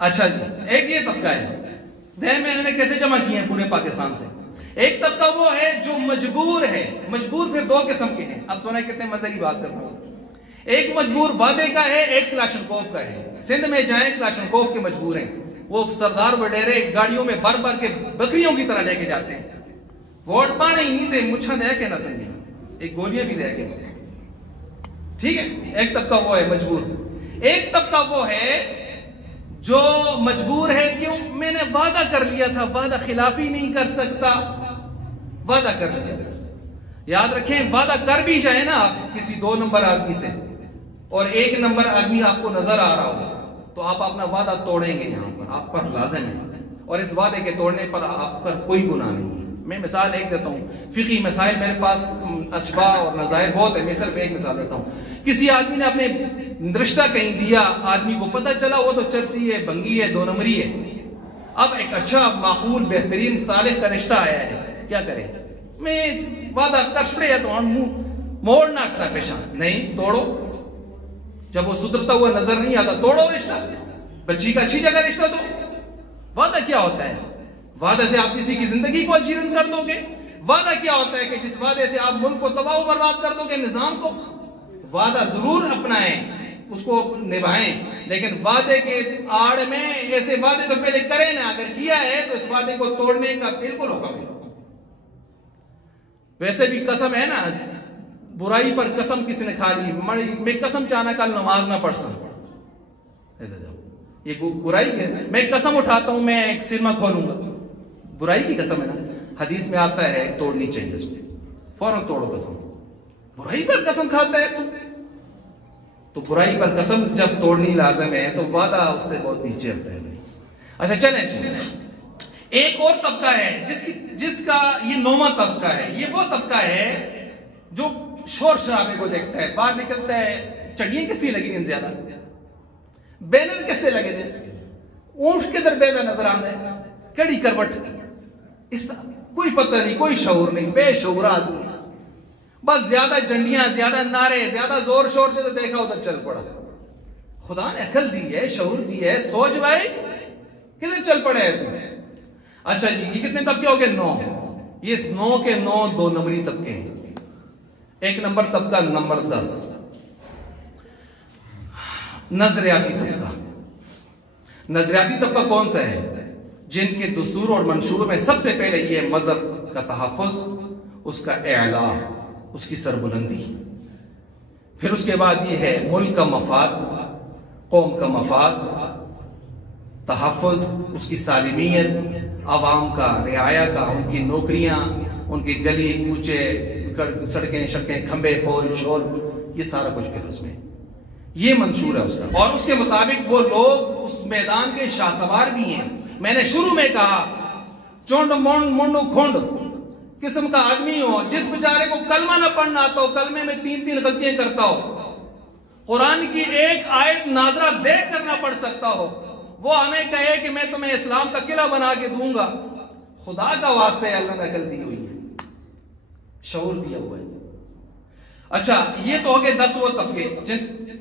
اچھا جی، ایک یہ طبقہ ہے، دہن میں نے کیسے جمع کیے ہیں پورے پاکستان سے۔ ایک طبقہ وہ ہے جو مجبور ہے، مجبور پھر 2 قسم کے ہیں، اب سنیں کتنے مزے کی بات کر رہا ہوں۔ ایک مجبور وعدے کا ہے، ایک کلاشنکوف کا ہے۔ سندھ میں جائیں کلاشنکوف کے مجبور ہیں، وہ سردار وڈیرے گاڑیوں میں بھر بھر کے بکریوں کی طرح لے کے جاتے ہیں. ووٹ پانے ہی نہیں تھے, مچھا دے کے نہ سمجھے, ایک گولیاں بھی دے کے. ٹھیک ہے, ایک طبقہ وہ ہے مجبور. ایک طبقہ وہ ہے جو مجبور ہے, کیوں؟ میں نے وعدہ کر لیا تھا, وعدہ خلافی نہیں کر سکتا, وعدہ کر لیا تھا. یاد رکھیں, وعدہ کر بھی جائے نا آپ کسی 2 نمبر آدمی سے, اور 1 نمبر آدمی آپ کو نظر آ رہا ہو, تو آپ اپنا وعدہ توڑیں گے, یہاں پر آپ پر لازم ہے, اور اس وعدے کے توڑنے پر آپ پر کوئی گناہ نہیں ہے. میں مثال ایک دیتا ہوں, فقہی مسائل میرے پاس اشباہ اور نظائر بہت ہے, میں صرف ایک مثال دیتا ہوں. کسی آدمی نے اپنے رشتہ کہیں دیا, آدمی کو پتہ چلا وہ تو چرسی ہے, بنگی ہے, 2 نمبری ہے. اب ایک اچھا معقول بہترین صالح کا رشتہ آیا ہے, کیا کرے؟ میں وعدہ کر پڑے تو ہم منہ موڑنا اپنا پیشہ نہیں, توڑو. جب وہ سدھرتا ہوا نظر نہیں آتا, توڑو رشتہ, بچی کا اچھی جگہ رشتہ دو. وعدہ کیا ہوتا ہے؟ وعدہ سے آپ کسی کی زندگی کو اجیرن کر دو گے. وعدہ کیا ہوتا ہے کہ جس وعدے سے آپ ملک کو تباہ و برباد کر دو گے, نظام کو. وعدہ ضرور اپنائیں, اس کو نبھائیں, لیکن وعدے کے آڑ میں ایسے وعدے تو پہلے کریں نا, اگر کیا ہے تو اس وعدے کو توڑنے کا بالکل حکم ہے. ویسے بھی قسم ہے نا, برائی پر قسم کسی نے کھا لی, میں قسم چاہنا کل نماز نہ پڑھ سکوں, یہ برائی ہے. میں قسم اٹھاتا ہوں میں ایک سینما کھولوں گا, برائی کی قسم ہے نا. حدیث میں آتا ہے توڑنی چاہیے اس کو, فوراً توڑو قسم. برائی پر قسم کھاتا ہے تو برائی پر قسم جب توڑنی لازم ہے تو وعدہ اس سے بہت نیچے ہوتا ہے. اچھا چلیں, ایک اور طبقہ ہے جس کا یہ 9واں طبقہ ہے. یہ وہ طبقہ ہے جو شور شرابے کو دیکھتا ہے, باہر نکلتا ہے, چڑیاں کس لیے لگی دیں زیادہ, بینر کس لیے لگے دیں, اونٹ کے در بیدہ نظر آنا ہے, کڑی کروٹ, اس طرح کوئی پتہ نہیں, کوئی شعور نہیں, بے شعور آدمی. بس زیادہ جنڈیاں, زیادہ نعرے, زیادہ زور شور سے دیکھا ادھر چل پڑا. خدا نے عقل دی ہے, شعور دی ہے, سوچ بھائی کدھر چل پڑے ہے تم. اچھا جی, یہ کتنے طبقے ہو گئے؟ 9. یہ 9 کے 9 2 نمبری طبقے ہیں. 1 نمبر طبقہ نمبر 10, نظریاتی طبقہ. نظریاتی طبقہ کون سا ہے؟ جن کے دستور اور منشور میں سب سے پہلے یہ مذہب کا تحفظ, اس کا اعلاء, اس کی سربلندی. پھر اس کے بعد یہ ہے ملک کا مفاد, قوم کا مفاد, تحفظ, اس کی سالمیت, عوام کا, رعایا کا, ان کی نوکریاں, ان کی گلی کوچے, سڑکیں شڑکیں, کھمبے پول شول, یہ سارا کچھ پھر اس میں یہ منشور ہے اس کا. اور اس کے مطابق وہ لوگ اس میدان کے شاہ سوار بھی ہیں. میں نے شروع میں کہا چونڈ مونڈو کھونڈ قسم کا آدمی ہو, جس بیچارے کو کلمہ نہ پڑھنا آتا ہو, کلمے میں 3 غلطیاں کرتا ہو, قرآن کی ایک آیت ناظرہ دیکھ کر نہ پڑھ سکتا ہو, وہ ہمیں کہے کہ میں تمہیں اسلام کا قلعہ بنا کے دوں گا. خدا کا واسطہ ہے, اللہ نے عقل دی ہوئی ہے, شعور دیا ہوا ہے. اچھا, یہ تو ہو گئے 10 وہ طبقے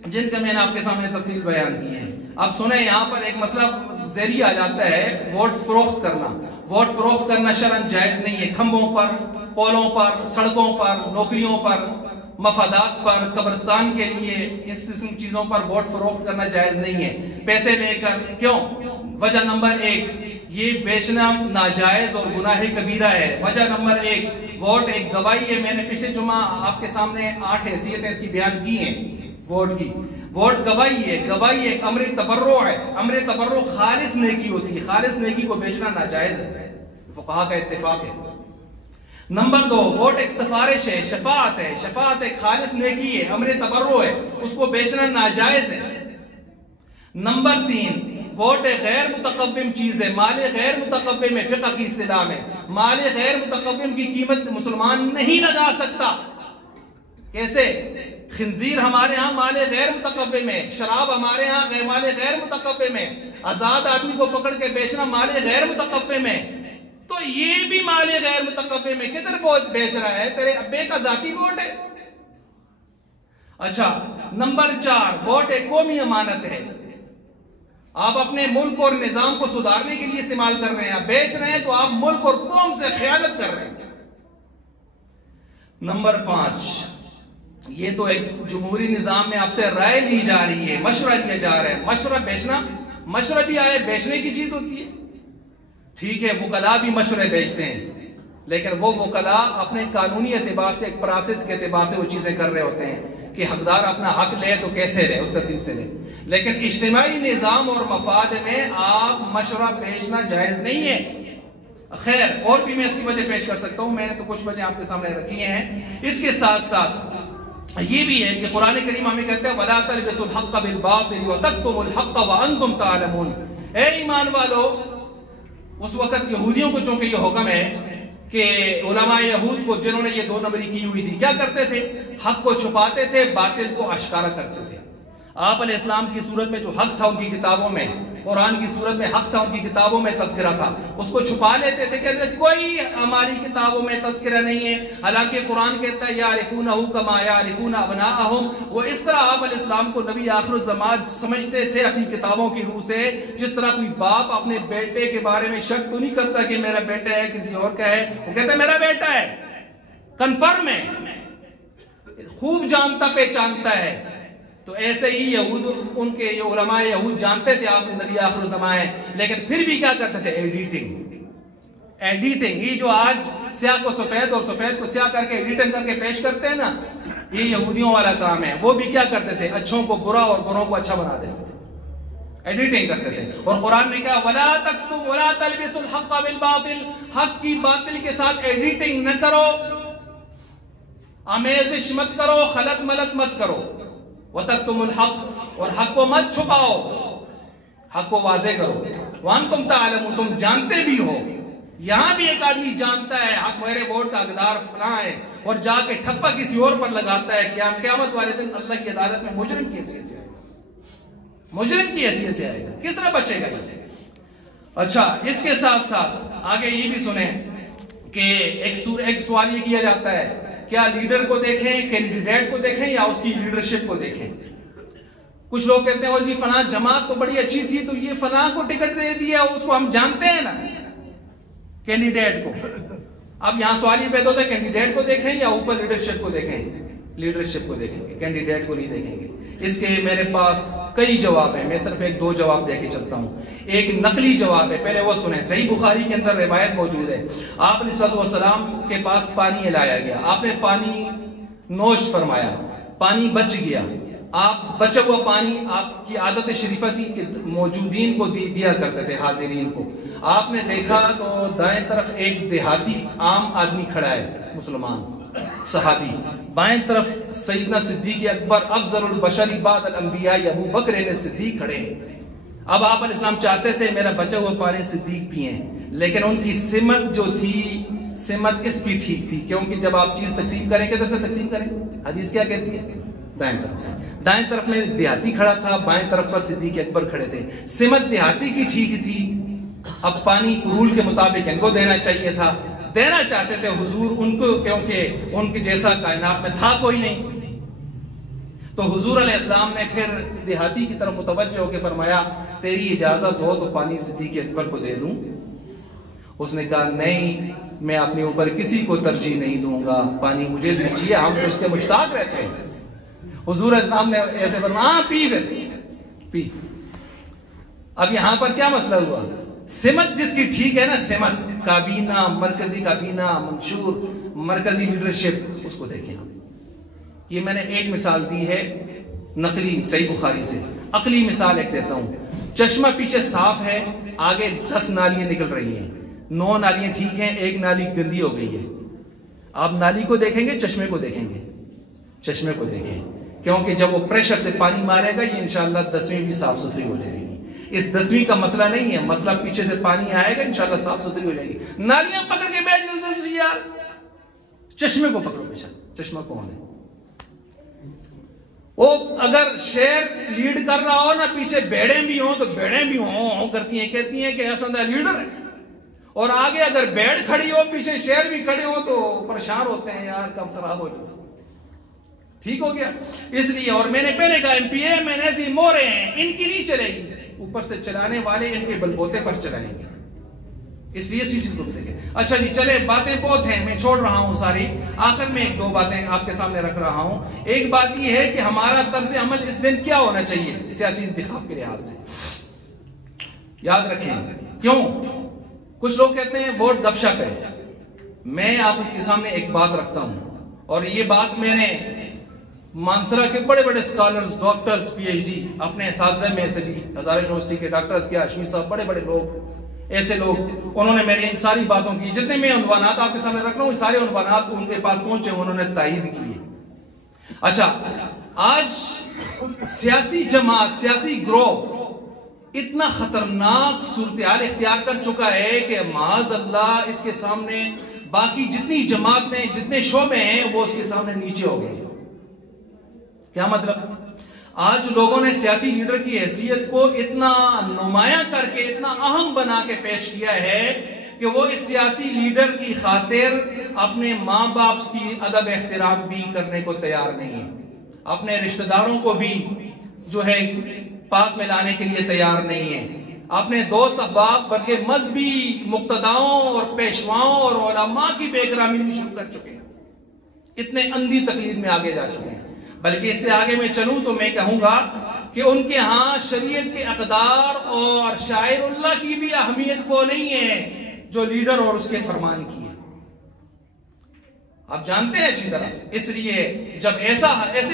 جن کا میں نے آپ کے سامنے تفصیل بیان کی ہے. اب سنیں, یہاں پر ایک مسئلہ ذیلی آ جاتا ہے, ووٹ فروخت کرنا. ووٹ فروخت کرنا شرعاً جائز نہیں ہے. کھمبوں پر, پولوں پر, سڑکوں پر, نوکریوں پر, مفادات پر, قبرستان کے لیے, اس قسم چیزوں پر ووٹ فروخت کرنا جائز نہیں ہے پیسے لے کر. کیوں؟ وجہ نمبر 1, یہ بیچنا ناجائز اور گناہ کبیرہ ہے. وجہ نمبر 1, ووٹ ایک گواہی ہے. میں نے پچھلے جمعہ آپ کے سامنے 8 حیثیتیں اس کی بیان کی ہیں ووٹ کی. ووٹ گواہی ہے, گواہی ایک امر تبرع ہے. امر تبرع خالص نیکی ہوتی ہے, خالص نیکی کو بیچنا ناجائز ہے, فقہا کا اتفاق ہے. نمبر 2, ووٹ ایک سفارش ہے, شفاعت ہے. شفاعت ایک خالص نیکی ہے, امر تبرع ہے, اس کو بیچنا ناجائز ہے. نمبر 3, ووٹ ایک غیر متقوم چیز ہے, مال غیر متقوم ہے. فقہ کی اصطلاح میں مال غیر متقوم کی قیمت مسلمان نہیں لگا سکتا. کیسے؟ خنزیر ہمارے ہاں مال غیر متقوم ہے, شراب ہمارے ہاں مال غیر متقوم ہے, آزاد آدمی کو پکڑ کے بیچنا مال غیر متقوم ہے. تو یہ بھی مال غیر متقوم ہے, کدھر بہت بیچ رہا ہے, تیرے ابے کا ذاتی ووٹ ہے. اچھا, نمبر 4, ووٹ ایک قومی امانت ہے. آپ اپنے ملک اور نظام کو سدھارنے کے لیے استعمال کر رہے ہیں, آپ بیچ رہے ہیں تو آپ ملک اور قوم سے خیانت کر رہے ہیں. نمبر 5, یہ تو ایک جمہوری نظام میں آپ سے رائے لی جا رہی ہے، مشورہ لیا جا رہا ہے. مشورہ بیچنا، مشورہ بھی آئے بیچنے کی چیز ہوتی ہے. ٹھیک ہے، وکلاء بھی مشورے بیچتے ہیں، لیکن وہ وکلاء اپنے قانونی اعتبار سے، ایک پروسیس کے اعتبار سے وہ چیزیں کر رہے ہوتے ہیں کہ حقدار اپنا حق لے تو کیسے لے، اس ترتیب سے لے. لیکن اجتماعی نظام اور مفاد میں آپ مشورہ بیچنا جائز نہیں ہے. خیر، اور بھی میں اس کی وجہ پیش کر سکتا ہوں، میں نے تو کچھ وجہ آپ کے سامنے رکھی ہیں. اس کے ساتھ ساتھ یہ بھی ہے کہ قرآن کریم ہمیں کہتے ہیں وَلَا تَلْبِسُوا الْحَقَّ بِالْبَاطِلِ وَتَكْتُمُوا الْحَقَّ وَأَنْتُمْ تَعْلَمُونَ. اے ایمان والو، اس وقت یہودیوں کو چونکہ یہ حکم ہے کہ علماء یہود کو جنہوں نے یہ دو نمبری کی ہوئی تھی، کیا کرتے تھے؟ حق کو چھپاتے تھے، باطل کو اشکارا کرتے تھے. آپ علیہ السلام کی صورت میں جو حق تھا ان کی کتابوں میں، قرآن کی صورت میں حق تھا ان کی کتابوں میں، تذکرہ تھا، اس کو چھپا لیتے تھے کہ کوئی ہماری کتابوں میں تذکرہ نہیں ہے. حالانکہ قرآن کہتا ہے یعرفونہ کما یعرفون ابناءہم. وہ اس طرح آپ علیہ السلام کو نبی آخر الزمان سمجھتے تھے اپنی کتابوں کی روح سے، جس طرح کوئی باپ اپنے بیٹے کے بارے میں شک تو نہیں کرتا کہ میرا بیٹا ہے کسی اور کا ہے، وہ کہتا ہے میرا بیٹا ہے، کنفرم ہے، خوب جانتا پہچانتا ہے. تو ایسے ہی یہود، ان کے علماء یہود جانتے تھے آپ نبی آخر الزمان ہے، لیکن پھر بھی کیا کرتے تھے؟ ایڈیٹنگ. یہ جو آج سیاہ کو سفید اور سفید کو سیاہ کر کے ایڈیٹنگ کر کے پیش کرتے ہیں نا، یہ یہودیوں والا کام ہے. وہ بھی کیا کرتے تھے؟ اچھوں کو برا اور بروں کو اچھا بنا دیتے تھے، ایڈیٹنگ کرتے تھے. اور قرآن نے کہا وَلَا تَكْتُمُوا وَلَا تَلْبِسُوا الْحَقَّ بِالْبَاطِلِ. حق کی باطل کے ساتھ ایڈیٹنگ نہ کرو، آمیزش مت کرو، خلط ملط مت کرو. وَتَكْتُمُوا الْحَقَّ، اور حق کو مت چھپاؤ، حق کو واضح کرو. وَأَنْتُمْ تَعْلَمُونَ، تم جانتے بھی ہو. یہاں بھی ایک آدمی جانتا ہے حق میرے ووٹ کا حقدار فلاں ہے، اور جا کے ٹھپا کسی اور پر لگاتا ہے. قیامت والے دن اللہ کی عدالت میں مجرم کی حیثیت سے آئے گا، مجرم کی حیثیت سے آئے گا. کس طرح بچے گا یہ؟ اچھا، اس کے ساتھ ساتھ آگے یہ بھی سنیں کہ ایک سوال یہ کیا جاتا ہے، کیا لیڈر کو دیکھیں، کینڈیڈیٹ کو دیکھیں، یا اس کی لیڈرشپ کو دیکھیں؟ کچھ لوگ کہتے ہیں جی فلاں جماعت تو بڑی اچھی تھی تو یہ فلاں کو ٹکٹ دے دیا، اس کو ہم جانتے ہیں نا، کینڈیڈیٹ کو. اب یہاں سوال یہ پیدا ہوتا ہے کینڈیڈیٹ کو دیکھیں یا اوپر لیڈرشپ کو دیکھیں؟ لیڈرشپ کو دیکھیں گے، کینڈیڈیٹ کو نہیں دیکھیں گے. اس کے میرے پاس کئی جواب ہیں، میں صرف ایک دو جواب دے کے چلتا ہوں. ایک نقلی جواب ہے، پہلے وہ سنیں. صحیح بخاری کے اندر روایت موجود ہے، آپ علیہ السلام کے پاس پانی لایا گیا، آپ نے پانی نوش فرمایا، پانی بچ گیا. آپ بچا ہوا پانی، آپ کی عادت شریفہ تھی کہ موجودین کو دیا کرتے تھے، حاضرین کو. آپ نے دیکھا تو دائیں طرف ایک دیہاتی عام آدمی کھڑا ہے، مسلمان صحابی، بائیں طرف سیدنا صدیق اکبر افضل البشر بعد الانبیاء ابو بکر صدیق کھڑے ہیں. اب آپ علیہ السلام چاہتے تھے میرا بچا ہوا پانی صدیق پئیں، لیکن ان کی سمت جو تھی، سمت اس کی ٹھیک تھی، کیونکہ جب آپ چیز تقسیم کریں کدھر سے تقسیم کریں؟ حدیث کیا کہتی ہے؟ دائیں طرف سے. دائیں طرف میں دیہاتی کھڑا تھا، بائیں طرف پر صدیق اکبر کھڑے تھے. سمت دیہاتی کی ٹھیک تھی. اب پانی رول کے مطابق ان کو دینا چاہیے تھا، دینا چاہتے تھے حضور ان کو، کیونکہ ان کے جیسا کائنات میں تھا کوئی نہیں. تو حضور علیہ السلام نے پھر دیہاتی کی طرف متوجہ ہو کے فرمایا تیری اجازت ہو تو پانی صدیق اکبر کو دے دوں؟ اس نے کہا نہیں، میں اپنے اوپر کسی کو ترجیح نہیں دوں گا، پانی مجھے دیجیے، ہم تو اس کے مشتاق رہتے ہیں. حضور علیہ السلام نے ایسے فرمایا ہاں پی پی. اب یہاں پر کیا مسئلہ ہوا؟ سمت جس کی ٹھیک ہے نا، سمت، کابینہ، مرکزی کابینہ، منشور، مرکزی لیڈرشپ، اس کو دیکھیں آپ. یہ میں نے ایک مثال دی ہے نقلی صحیح بخاری سے. عقلی مثال ایک دیتا ہوں. چشمہ پیچھے صاف ہے، آگے 10 نالیاں نکل رہی ہیں، 9 نالیاں ٹھیک ہیں، ایک نالی گندی ہو گئی ہے. آپ نالی کو دیکھیں گے، چشمے کو دیکھیں گے؟ چشمے کو دیکھیں، کیونکہ جب وہ پریشر سے پانی مارے گا یہ انشاءاللہ 10ویں بھی صاف ستھری ہو جائے گی. اس 10ویں کا مسئلہ نہیں ہے، مسئلہ پیچھے سے پانی آئے گا انشاءاللہ صاف ستھری ہو جائے گی. نالیاں پکڑ کے بیٹھ جلدی سے یار، چشمے کو پکڑو پیچھے. چشمہ کون ہے؟ وہ اگر شیر لیڈ کر رہا ہو نا، پیچھے بیڑیں بھی ہوں تو بیڑیں بھی ہوں کرتی ہیں، کہتی ہیں کہ ایسا لیڈر ہے. اور آگے اگر بیڑ کھڑی ہو، پیچھے شیر بھی کھڑے ہو تو پریشان ہوتے ہیں یار کب خراب ہو جائے. ٹھیک ہو گیا؟ اس لیے، اور میں نے پہلے کہا ایم پی اے میں نے مورے ہیں، ان کی نہیں چلے گی. اوپر سے چلانے والے ان کے بلبوتے پر چلائیں گے. اس لیے اسی چیز کو بھی دیکھیں. اچھا جی چلے، باتیں بہت ہیں، میں چھوڑ رہا ہوں ساری. آخر میں ایک دو باتیں آپ کے سامنے رکھ رہا ہوں. ایک بات یہ ہے کہ ہمارا طرز عمل اس دن کیا ہونا چاہیے سیاسی انتخاب کے لحاظ سے. یاد رکھیں، کیوں کچھ لوگ کہتے ہیں ووٹ گپ شپ ہے. میں آپ کے سامنے ایک بات رکھتا ہوں، اور یہ بات میں نے مانسرا کے بڑے بڑے scholars, doctors, P H D اپنے اساتذہ میں سے بھی، ہزارہ یونیورسٹی کے ڈاکٹرز کیا، اشمی صاحب، بڑے بڑے لوگ، ایسے لوگ، انہوں نے میری ان ساری باتوں کی، جتنے میں عنوانات آپ کے سامنے رکھ رہا ہوں، سارے عنوانات ان کے پاس پہنچے، انہوں نے تائید کیے. اچھا، آج سیاسی جماعت، سیاسی گروہ اتنا خطرناک صورتحال اختیار کر چکا ہے کہ معاذ اللہ اس کے سامنے باقی جتنی جماعتیں، جتنے شعبے ہیں، وہ اس کے سامنے نیچے ہو گئے. کیا مطلب؟ آج لوگوں نے سیاسی لیڈر کی حیثیت کو اتنا نمایاں کر کے، اتنا اہم بنا کے پیش کیا ہے کہ وہ اس سیاسی لیڈر کی خاطر اپنے ماں باپ کی ادب احترام بھی کرنے کو تیار نہیں ہے، اپنے رشتہ داروں کو بھی جو ہے پاس میں لانے کے لیے تیار نہیں ہے، اپنے دوست احباب بلکہ مذہبی مقتداؤں اور پیشواؤں اور علماء کی بے احترامی بھی شروع کر چکے ہیں. اتنے اندھی تقلید میں آگے جا چکے ہیں. بلکہ اس سے آگے میں چلوں تو میں کہوں گا کہ ان کے ہاں شریعت کے اقدار اور شاعر اللہ کی بھی اہمیت کو نہیں ہے جو لیڈر اور اس کے فرمان کی ہے. آپ جانتے ہیں اچھی طرح. اس لیے جب ایسے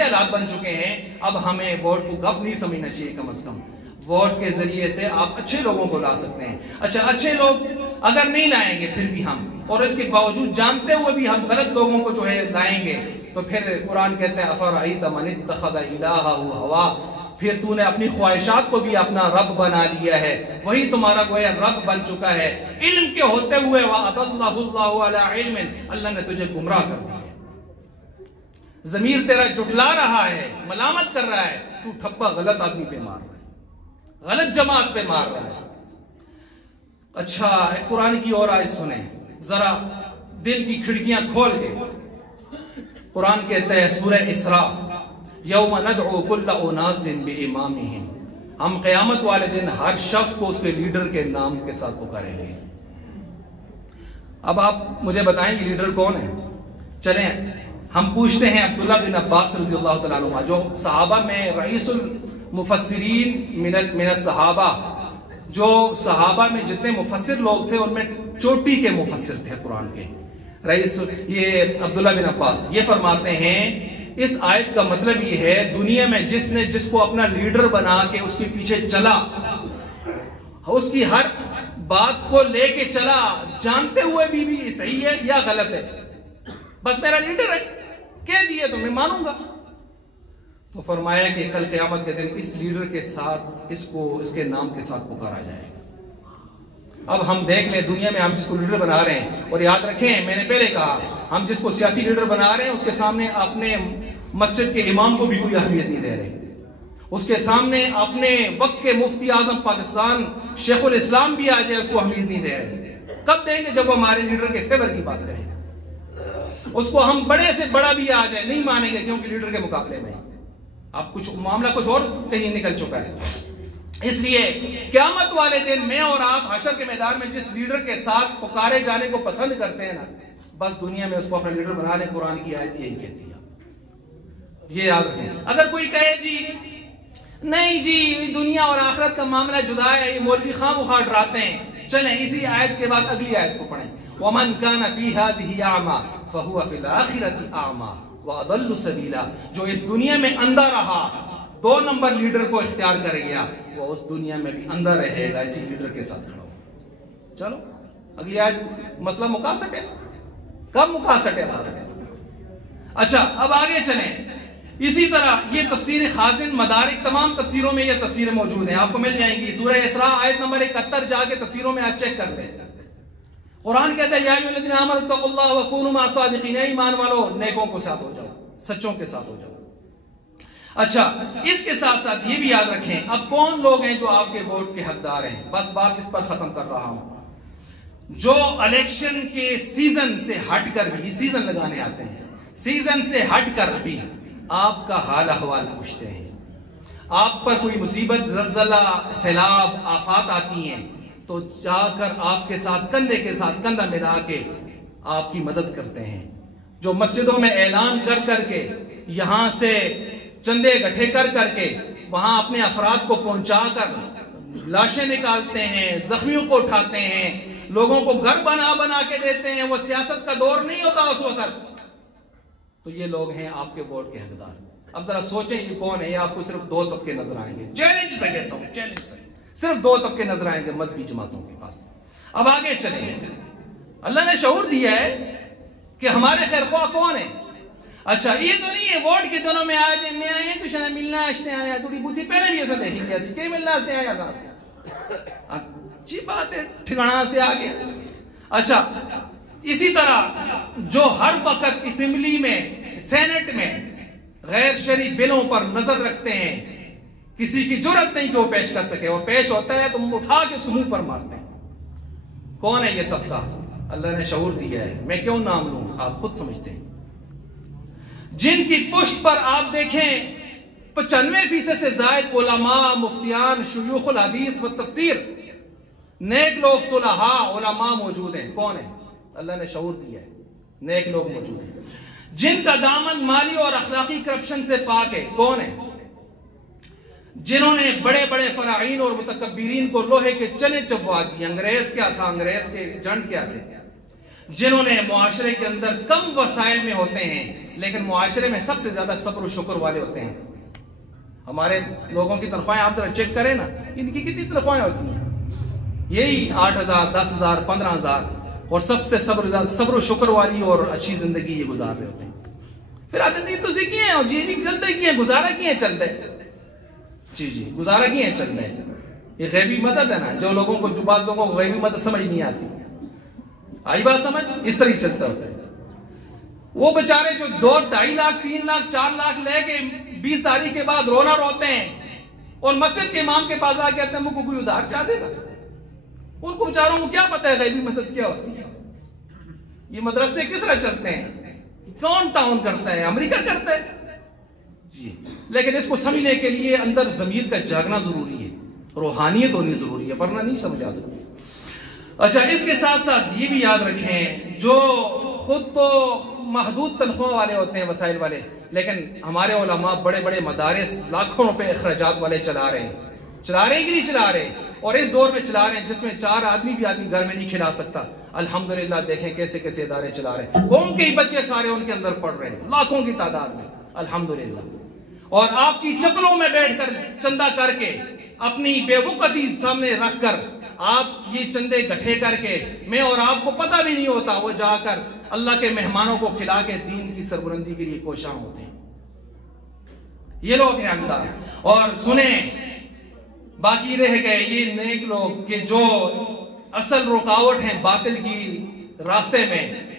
حالات بن چکے ہیں، اب ہمیں ووٹ کو گپ نہیں سمجھنا چاہیے. کم از کم ووٹ کے ذریعے سے آپ اچھے لوگوں کو لا سکتے ہیں. اچھا، اچھے لوگ اگر نہیں لائیں گے پھر بھی ہم، اور اس کے باوجود جانتے ہوئے بھی ہم غلط لوگوں کو جو ہے لائیں گے، تو پھر قرآن کہتے ہیں افرأیت من اتخذ الہہ ہوا، پھر تو نے اپنی خواہشات کو بھی اپنا رب بنا لیا ہے، وہی تمہارا گویا رب بن چکا ہے. علم کے ہوتے ہوئے وَأَضَلَّهُ اللَّهُ عَلَىٰ عِلْمٍ، اللہ نے تجھے گمراہ کر دیا ہے. ضمیر تیرا جٹلا رہا ہے، ملامت کر رہا ہے، تو ٹھپا غلط آدمی پہ مار رہا ہے، غلط جماعت پہ مار رہا ہے. اچھا، ایک قرآن کی اور آیت سنیں ذرا، دل کی کھڑکیاں کھول کے. قرآن کہتا ہے سورہ اسراء، یوم ندعو کل اناس بامامہم، ہم قیامت والے دن ہر شخص کو اس کے لیڈر کے نام کے ساتھ پکاریں گے. اب آپ مجھے بتائیں یہ لیڈر کون ہے؟ چلیں ہم پوچھتے ہیں عبداللہ بن عباس رضی اللہ تعالیٰ عنہ، جو صحابہ میں رئیس المفسرین من الصحابہ، جو صحابہ میں جتنے مفسر لوگ تھے ان میں چوٹی کے مفسر تھے قرآن کے. رئیس یہ عبداللہ بن عباس یہ فرماتے ہیں اس آیت کا مطلب یہ ہے دنیا میں جس کو اپنا لیڈر بنا کے اس کے پیچھے چلا، اس کی ہر بات کو لے کے چلا، جانتے ہوئے بھی صحیح ہے یا غلط ہے، بس میرا لیڈر ہے کہہ دیے تو میں مانوں گا. تو فرمایا کہ کل قیامت کے دن اس لیڈر کے ساتھ اس کے نام کے ساتھ پکارا جائے گا. اب ہم دیکھ لیں دنیا میں ہم جس کو لیڈر بنا رہے ہیں، اور یاد رکھیں میں نے پہلے کہا ہم جس کو سیاسی لیڈر بنا رہے ہیں اس کے سامنے اپنے مسجد کے امام کو بھی کوئی اہمیت نہیں دے رہے، اس کے سامنے اپنے وقت کے مفتی اعظم پاکستان شیخ الاسلام بھی آ جائے اس کو اہمیت نہیں دے رہے. کب دیں گے؟ جب وہ ہمارے لیڈر کے فیور کی بات کریں. اس کو ہم بڑے سے بڑا بھی آ جائے نہیں مانیں گے، کیونکہ لیڈر کے مقابلے میں اب کچھ معاملہ کچھ اور کہیں نکل چکا ہے. اس لیے قیامت والے دن میں اور آپ حشر کے میدان میں جس لیڈر کے ساتھ پکارے جانے کو پسند کرتے ہیں نا، بس دنیا میں اس کو اپنا لیڈر بنا لیں. قرآن کی آیت یہی کہتی ہے. یہ یاد رکھیں. اگر کوئی کہے جی نہیں جی دنیا اور آخرت کا معاملہ جدا ہے، یہ مولوی خواہ مخواہ ڈراتے ہیں، چلیں اسی آیت کے بعد اگلی آیت کو پڑھیں. وَمَنْ كَانَ فِي هَذِهِ أَعْمَى فَهُوَ فِي الْآخِرَةِ أَعْمَى وَأَضَلُّ سَبِيلًا. جو اس دنیا میں اندھا رہا، 2 نمبر لیڈر کو اختیار کر گیا، وہ اس دنیا میں بھی اندھا رہے گا اسی لیڈر کے ساتھ کھڑا ہو. چلو اگلی آیت مسئلہ مکا سکے، کب مکا سکے سارا. اچھا اب آگے چلیں. اسی طرح یہ تفسیر خازن مدارک تمام تفسیروں میں یہ تفسیریں موجود ہیں، آپ کو مل جائیں گی. سورہ اسراء آیت نمبر 71 جا کے تفسیروں میں آج چیک کر لیں. قرآن کہتا ہے یا ایھا الذین آمنوا اتقوا اللہ وکونوا مع الصادقین، ایمان والو نیکوں کے ساتھ ہو جاؤ، سچوں کے ساتھ ہو جاؤ. اچھا اس کے ساتھ ساتھ یہ بھی یاد رکھیں اب کون لوگ ہیں جو آپ کے ووٹ کے حقدار ہیں. بس بات اس پر ختم کر رہا ہوں. جو الیکشن کے سیزن سے ہٹ کر بھی، سیزن لگانے آتے ہیں، سیزن سے ہٹ کر بھی آپ کا حال احوال پوچھتے ہیں، آپ پر کوئی مصیبت، زلزلہ، سیلاب، آفات آتی ہیں تو جا کر آپ کے ساتھ کندھے کے ساتھ کندھا ملا کے آپ کی مدد کرتے ہیں، جو مسجدوں میں اعلان کر کر کے، یہاں سے چندے اکٹھے کر کر کے وہاں اپنے افراد کو پہنچا کر لاشیں نکالتے ہیں، زخمیوں کو اٹھاتے ہیں، لوگوں کو گھر بنا بنا کے دیتے ہیں، وہ سیاست کا دور نہیں ہوتا اس وقت، تو یہ لوگ ہیں آپ کے ووٹ کے حقدار۔ اب ذرا سوچیں یہ کون ہے؟ یہ آپ کو صرف دو طبقے نظر آئیں گے، چیلنج سے کہتا ہوں، چیلنج سے صرف دو طبقے نظر آئیں گے مذہبی جماعتوں کے پاس۔ اب آگے چلیں، اللہ نے شعور دیا ہے کہ ہمارے خیر خواہ کون ہیں۔ اچھا یہ تو نہیں ہے ووٹ کے دنوں میں آئے میں آئے تو شاید ملنا اشتے آیا تھوڑی بوتھی پہلے بھی ایسا دیکھی گیا سی کہ ملنا اشتے آیا ساس اچھی بات ہے، ٹھکانہ سے آگے۔ اچھا اسی طرح جو ہر وقت اسمبلی میں سینٹ میں غیر شرعی بلوں پر نظر رکھتے ہیں، کسی کی جرت نہیں کہ وہ پیش کر سکے، وہ پیش ہوتا ہے تو اٹھا کے اس منہ پر مارتے ہیں۔ کون ہے یہ طبقہ؟ اللہ نے شعور دیا ہے، میں کیوں نام لوں آپ خود سمجھتے ہیں، جن کی پشت پر آپ دیکھیں 95% سے زائد علماء، مفتیان، شیوخ الحدیث و تفسیر، نیک لوگ، صلحاء، علماء موجود ہیں۔ کون ہے؟ اللہ نے شعور دیا ہے، نیک لوگ موجود ہیں جن کا دامن مالی اور اخلاقی کرپشن سے پاک ہے۔ کون ہے؟ جنہوں نے بڑے بڑے فراعین اور متکبرین کو لوہے کے چنے چبوا دیے۔ انگریز کیا تھا؟ انگریز کے ایجنٹ کیا تھے؟ جنہوں نے معاشرے کے اندر کم وسائل میں ہوتے ہیں لیکن معاشرے میں سب سے زیادہ صبر و شکر والے ہوتے ہیں۔ ہمارے لوگوں کی تنخواہیں آپ ذرا چیک کریں نا، ان کی کتنی تنخواہیں ہوتی ہیں؟ یہی 8,000، 10,000، 15,000، اور سب سے صبر و شکر والی اور اچھی زندگی یہ گزار رہے ہوتے ہیں۔ پھر آتے ہیں تو سیکھیں ہیں، جی چلتے کیے ہیں، گزارا کیے ہیں چلتے، جی گزارا کیے ہیں چلتے۔ یہ غیبی مدد ہے نا، جو لوگوں کو، جو بعض لوگوں کو غیبی مدد سمجھ نہیں آتی، آئی بات سمجھ؟ اس طرح چلتا ہوتا ہے۔ وہ بیچارے جو 2، 2.5 لاکھ، 3 لاکھ، 4 لاکھ لے کے 20 تاریخ کے بعد رونا روتے ہیں اور مسجد کے امام کے پاس آ کے کہتے ہیں مجھ کو کوئی ادھار چاہ دے گا، ان کو بیچاروں کو کیا پتہ ہے غیبی مدد کیا ہوتی ہے؟ یہ مدرسے کس طرح چلتے ہیں؟ کون تعاون کرتا ہے؟ امریکہ کرتا ہے جی۔ لیکن اس کو سمجھنے کے لیے اندر ضمیر کا جاگنا ضروری ہے، روحانیت ہونی ضروری ہے، ورنہ نہیں سمجھ آ سکتی۔ اچھا اس کے ساتھ ساتھ یہ بھی یاد رکھیں، جو خود تو محدود تنخواہ والے ہوتے ہیں، وسائل والے، لیکن ہمارے علماء بڑے بڑے مدارس لاکھوں روپے اخراجات والے چلا رہے ہیں کہ نہیں چلا رہے، اور اس دور میں چلا رہے ہیں جس میں 4 آدمی بھی آدمی گھر میں نہیں کھلا سکتا۔ الحمدللہ دیکھیں کیسے کیسے ادارے چلا رہے ہیں، قوم کے ہی بچے سارے ان کے اندر پڑھ رہے ہیں، لاکھوں کی تعداد میں، الحمدللہ۔ اور آپ کی چپلوں میں بیٹھ کر چندہ کر کے، اپنی بے وقتی سامنے رکھ کر آپ یہ چندے گٹھے کر کے، میں اور آپ کو پتہ بھی نہیں ہوتا، وہ جا کر اللہ کے مہمانوں کو کھلا کے دین کی سربلندی کے لیے کوشاں ہوتے ہیں۔ یہ لوگ ہیں حقدار۔ اور سنیں، باقی رہ گئے یہ نیک لوگ کہ جو اصل رکاوٹ ہیں باطل کی راستے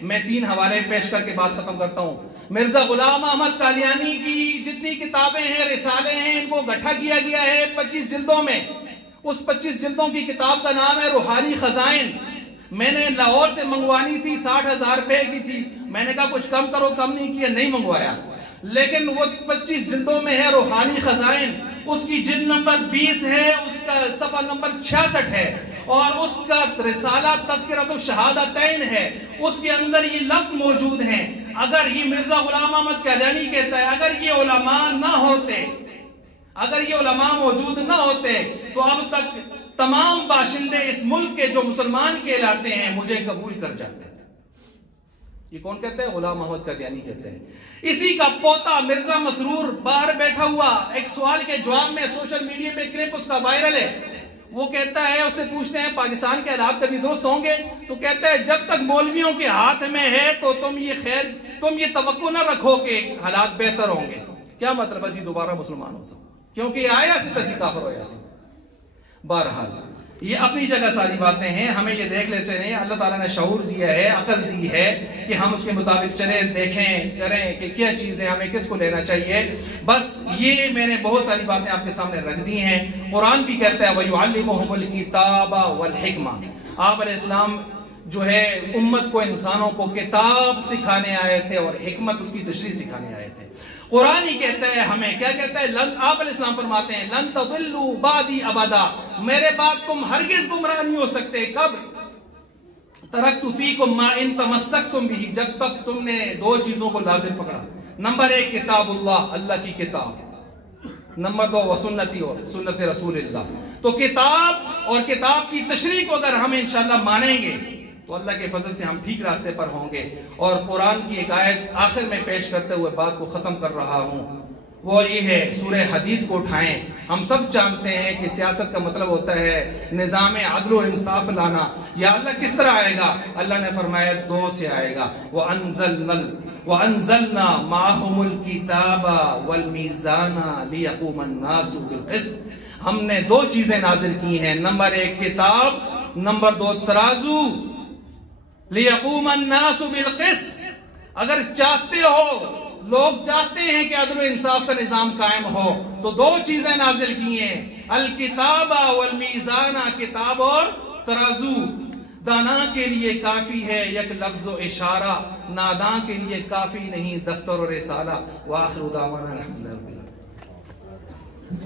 میں 3 حوالے پیش کر کے بات ختم کرتا ہوں۔ مرزا غلام احمد قادیانی کی جتنی کتابیں ہیں، رسالے ہیں، ان کو گٹھا کیا گیا ہے 25 جلدوں میں۔ اس 25 جلدوں کی کتاب کا نام ہے روحانی خزائن۔ میں نے لاہور سے منگوانی تھی، 60,000 روپے کی تھی، میں نے کہا کچھ کم کرو، کم نہیں کیا، نہیں منگوایا، لیکن وہ 25 جلدوں میں ہے روحانی خزائن۔ اس کی جلد نمبر 20 ہے، اس کا صفحہ نمبر 66 ہے، اور اس کا رسالہ تذکرۃ الشہادتین ہے۔ اس کے اندر یہ لفظ موجود ہیں، اگر یہ مرزا غلام احمد قادیانی کہتا ہے اگر یہ علماء نہ ہوتے، اگر یہ علماء موجود نہ ہوتے تو اب تک تمام باشندے اس ملک کے جو مسلمان کہلاتے ہیں مجھے قبول کر جاتے ہیں۔ یہ کون کہتے ہیں؟ غلام احمد قادیانی کہتے ہیں۔ اسی کا پوتا مرزا مسرور باہر بیٹھا ہوا، ایک سوال کے جواب میں سوشل میڈیا پہ کلپ اس کا وائرل ہے، وہ کہتا ہے، اس سے پوچھتے ہیں پاکستان کے حالات کبھی درست ہوں گے؟ تو کہتا ہے جب تک مولویوں کے ہاتھ میں ہے تو تم یہ توقع نہ رکھو کہ حالات بہتر ہوں گے۔ کیا مطلب؟ اسی دوبارہ مسلمان ہو سکتا، کیونکہ یہ آیا سی تسی کافر ہویا سی۔ بہرحال یہ اپنی جگہ ساری باتیں ہیں، ہمیں یہ دیکھ لے چاہیے، اللہ تعالیٰ نے شعور دیا ہے، عقل دی ہے کہ ہم اس کے مطابق چلیں، دیکھیں، کریں کہ کیا چیزیں ہمیں کس کو لینا چاہیے۔ بس یہ میں نے بہت ساری باتیں آپ کے سامنے رکھ دی ہیں۔ قرآن بھی کہتا ہے وَيُعَلِّمُهُمُ الْكِتَابَ وَالْحِكْمَةَ، آپ علیہ السلام جو ہے امت کو، انسانوں کو کتاب سکھانے آئے تھے اور حکمت، اس کی تشریح سکھانے آئے تھے۔ قرآن ہی کہتا ہے ہمیں، کیا کہتا ہے؟ آپ علیہ السلام فرماتے ہیں لن تضلوا بعدی ابدا، میرے بعد تم ہرگز گمراہ نہیں ہو سکتے۔ کب؟ ترکت فیکم ما ان تمسکتم بھی، جب تک تم نے دو چیزوں کو لازم پکڑا۔ نمبر ایک کتاب اللہ، اللہ کی کتاب، نمبر دو وسنتی، اور سنت رسول اللہ۔ تو کتاب اور کتاب کی تشریح کو اگر ہم انشاءاللہ مانیں گے تو اللہ کے فضل سے ہم ٹھیک راستے پر ہوں گے۔ اور قرآن کی ایک آیت آخر میں پیش کرتے ہوئے بات کو ختم کر رہا ہوں، وہ یہ ہے سورہ حدید کو اٹھائیں۔ ہم سب جانتے ہیں کہ سیاست کا مطلب ہوتا ہے نظام عدل و انصاف لانا۔ یا اللہ کس طرح آئے گا؟ اللہ نے فرمایا دو سے آئے گا، وَأَنزَلْنَا مَعَهُمُ الْكِتَابَ وَالْمِيزَانَ لِيَقُومَ النَّاسُ بِالْقِسْطِ۔ ہم نے دو چیزیں نازل کی ہیں، نمبر ایک کتاب، نمبر دو ترازو، لِيَقُومَ النَّاسُ بِالْقِسْطِ۔ اگر چاہتے ہو، لوگ چاہتے ہیں کہ عدل و انصاف کا نظام قائم ہو، تو دو چیزیں نازل کی ہیں، الکتاب والمیزان، کتاب اور ترازو۔ دانا کے لیے کافی ہے یک لفظ و اشارہ، ناداں کے لیے کافی نہیں دفتر و رسالہ۔ وآخر دعوانا الحمدللہ۔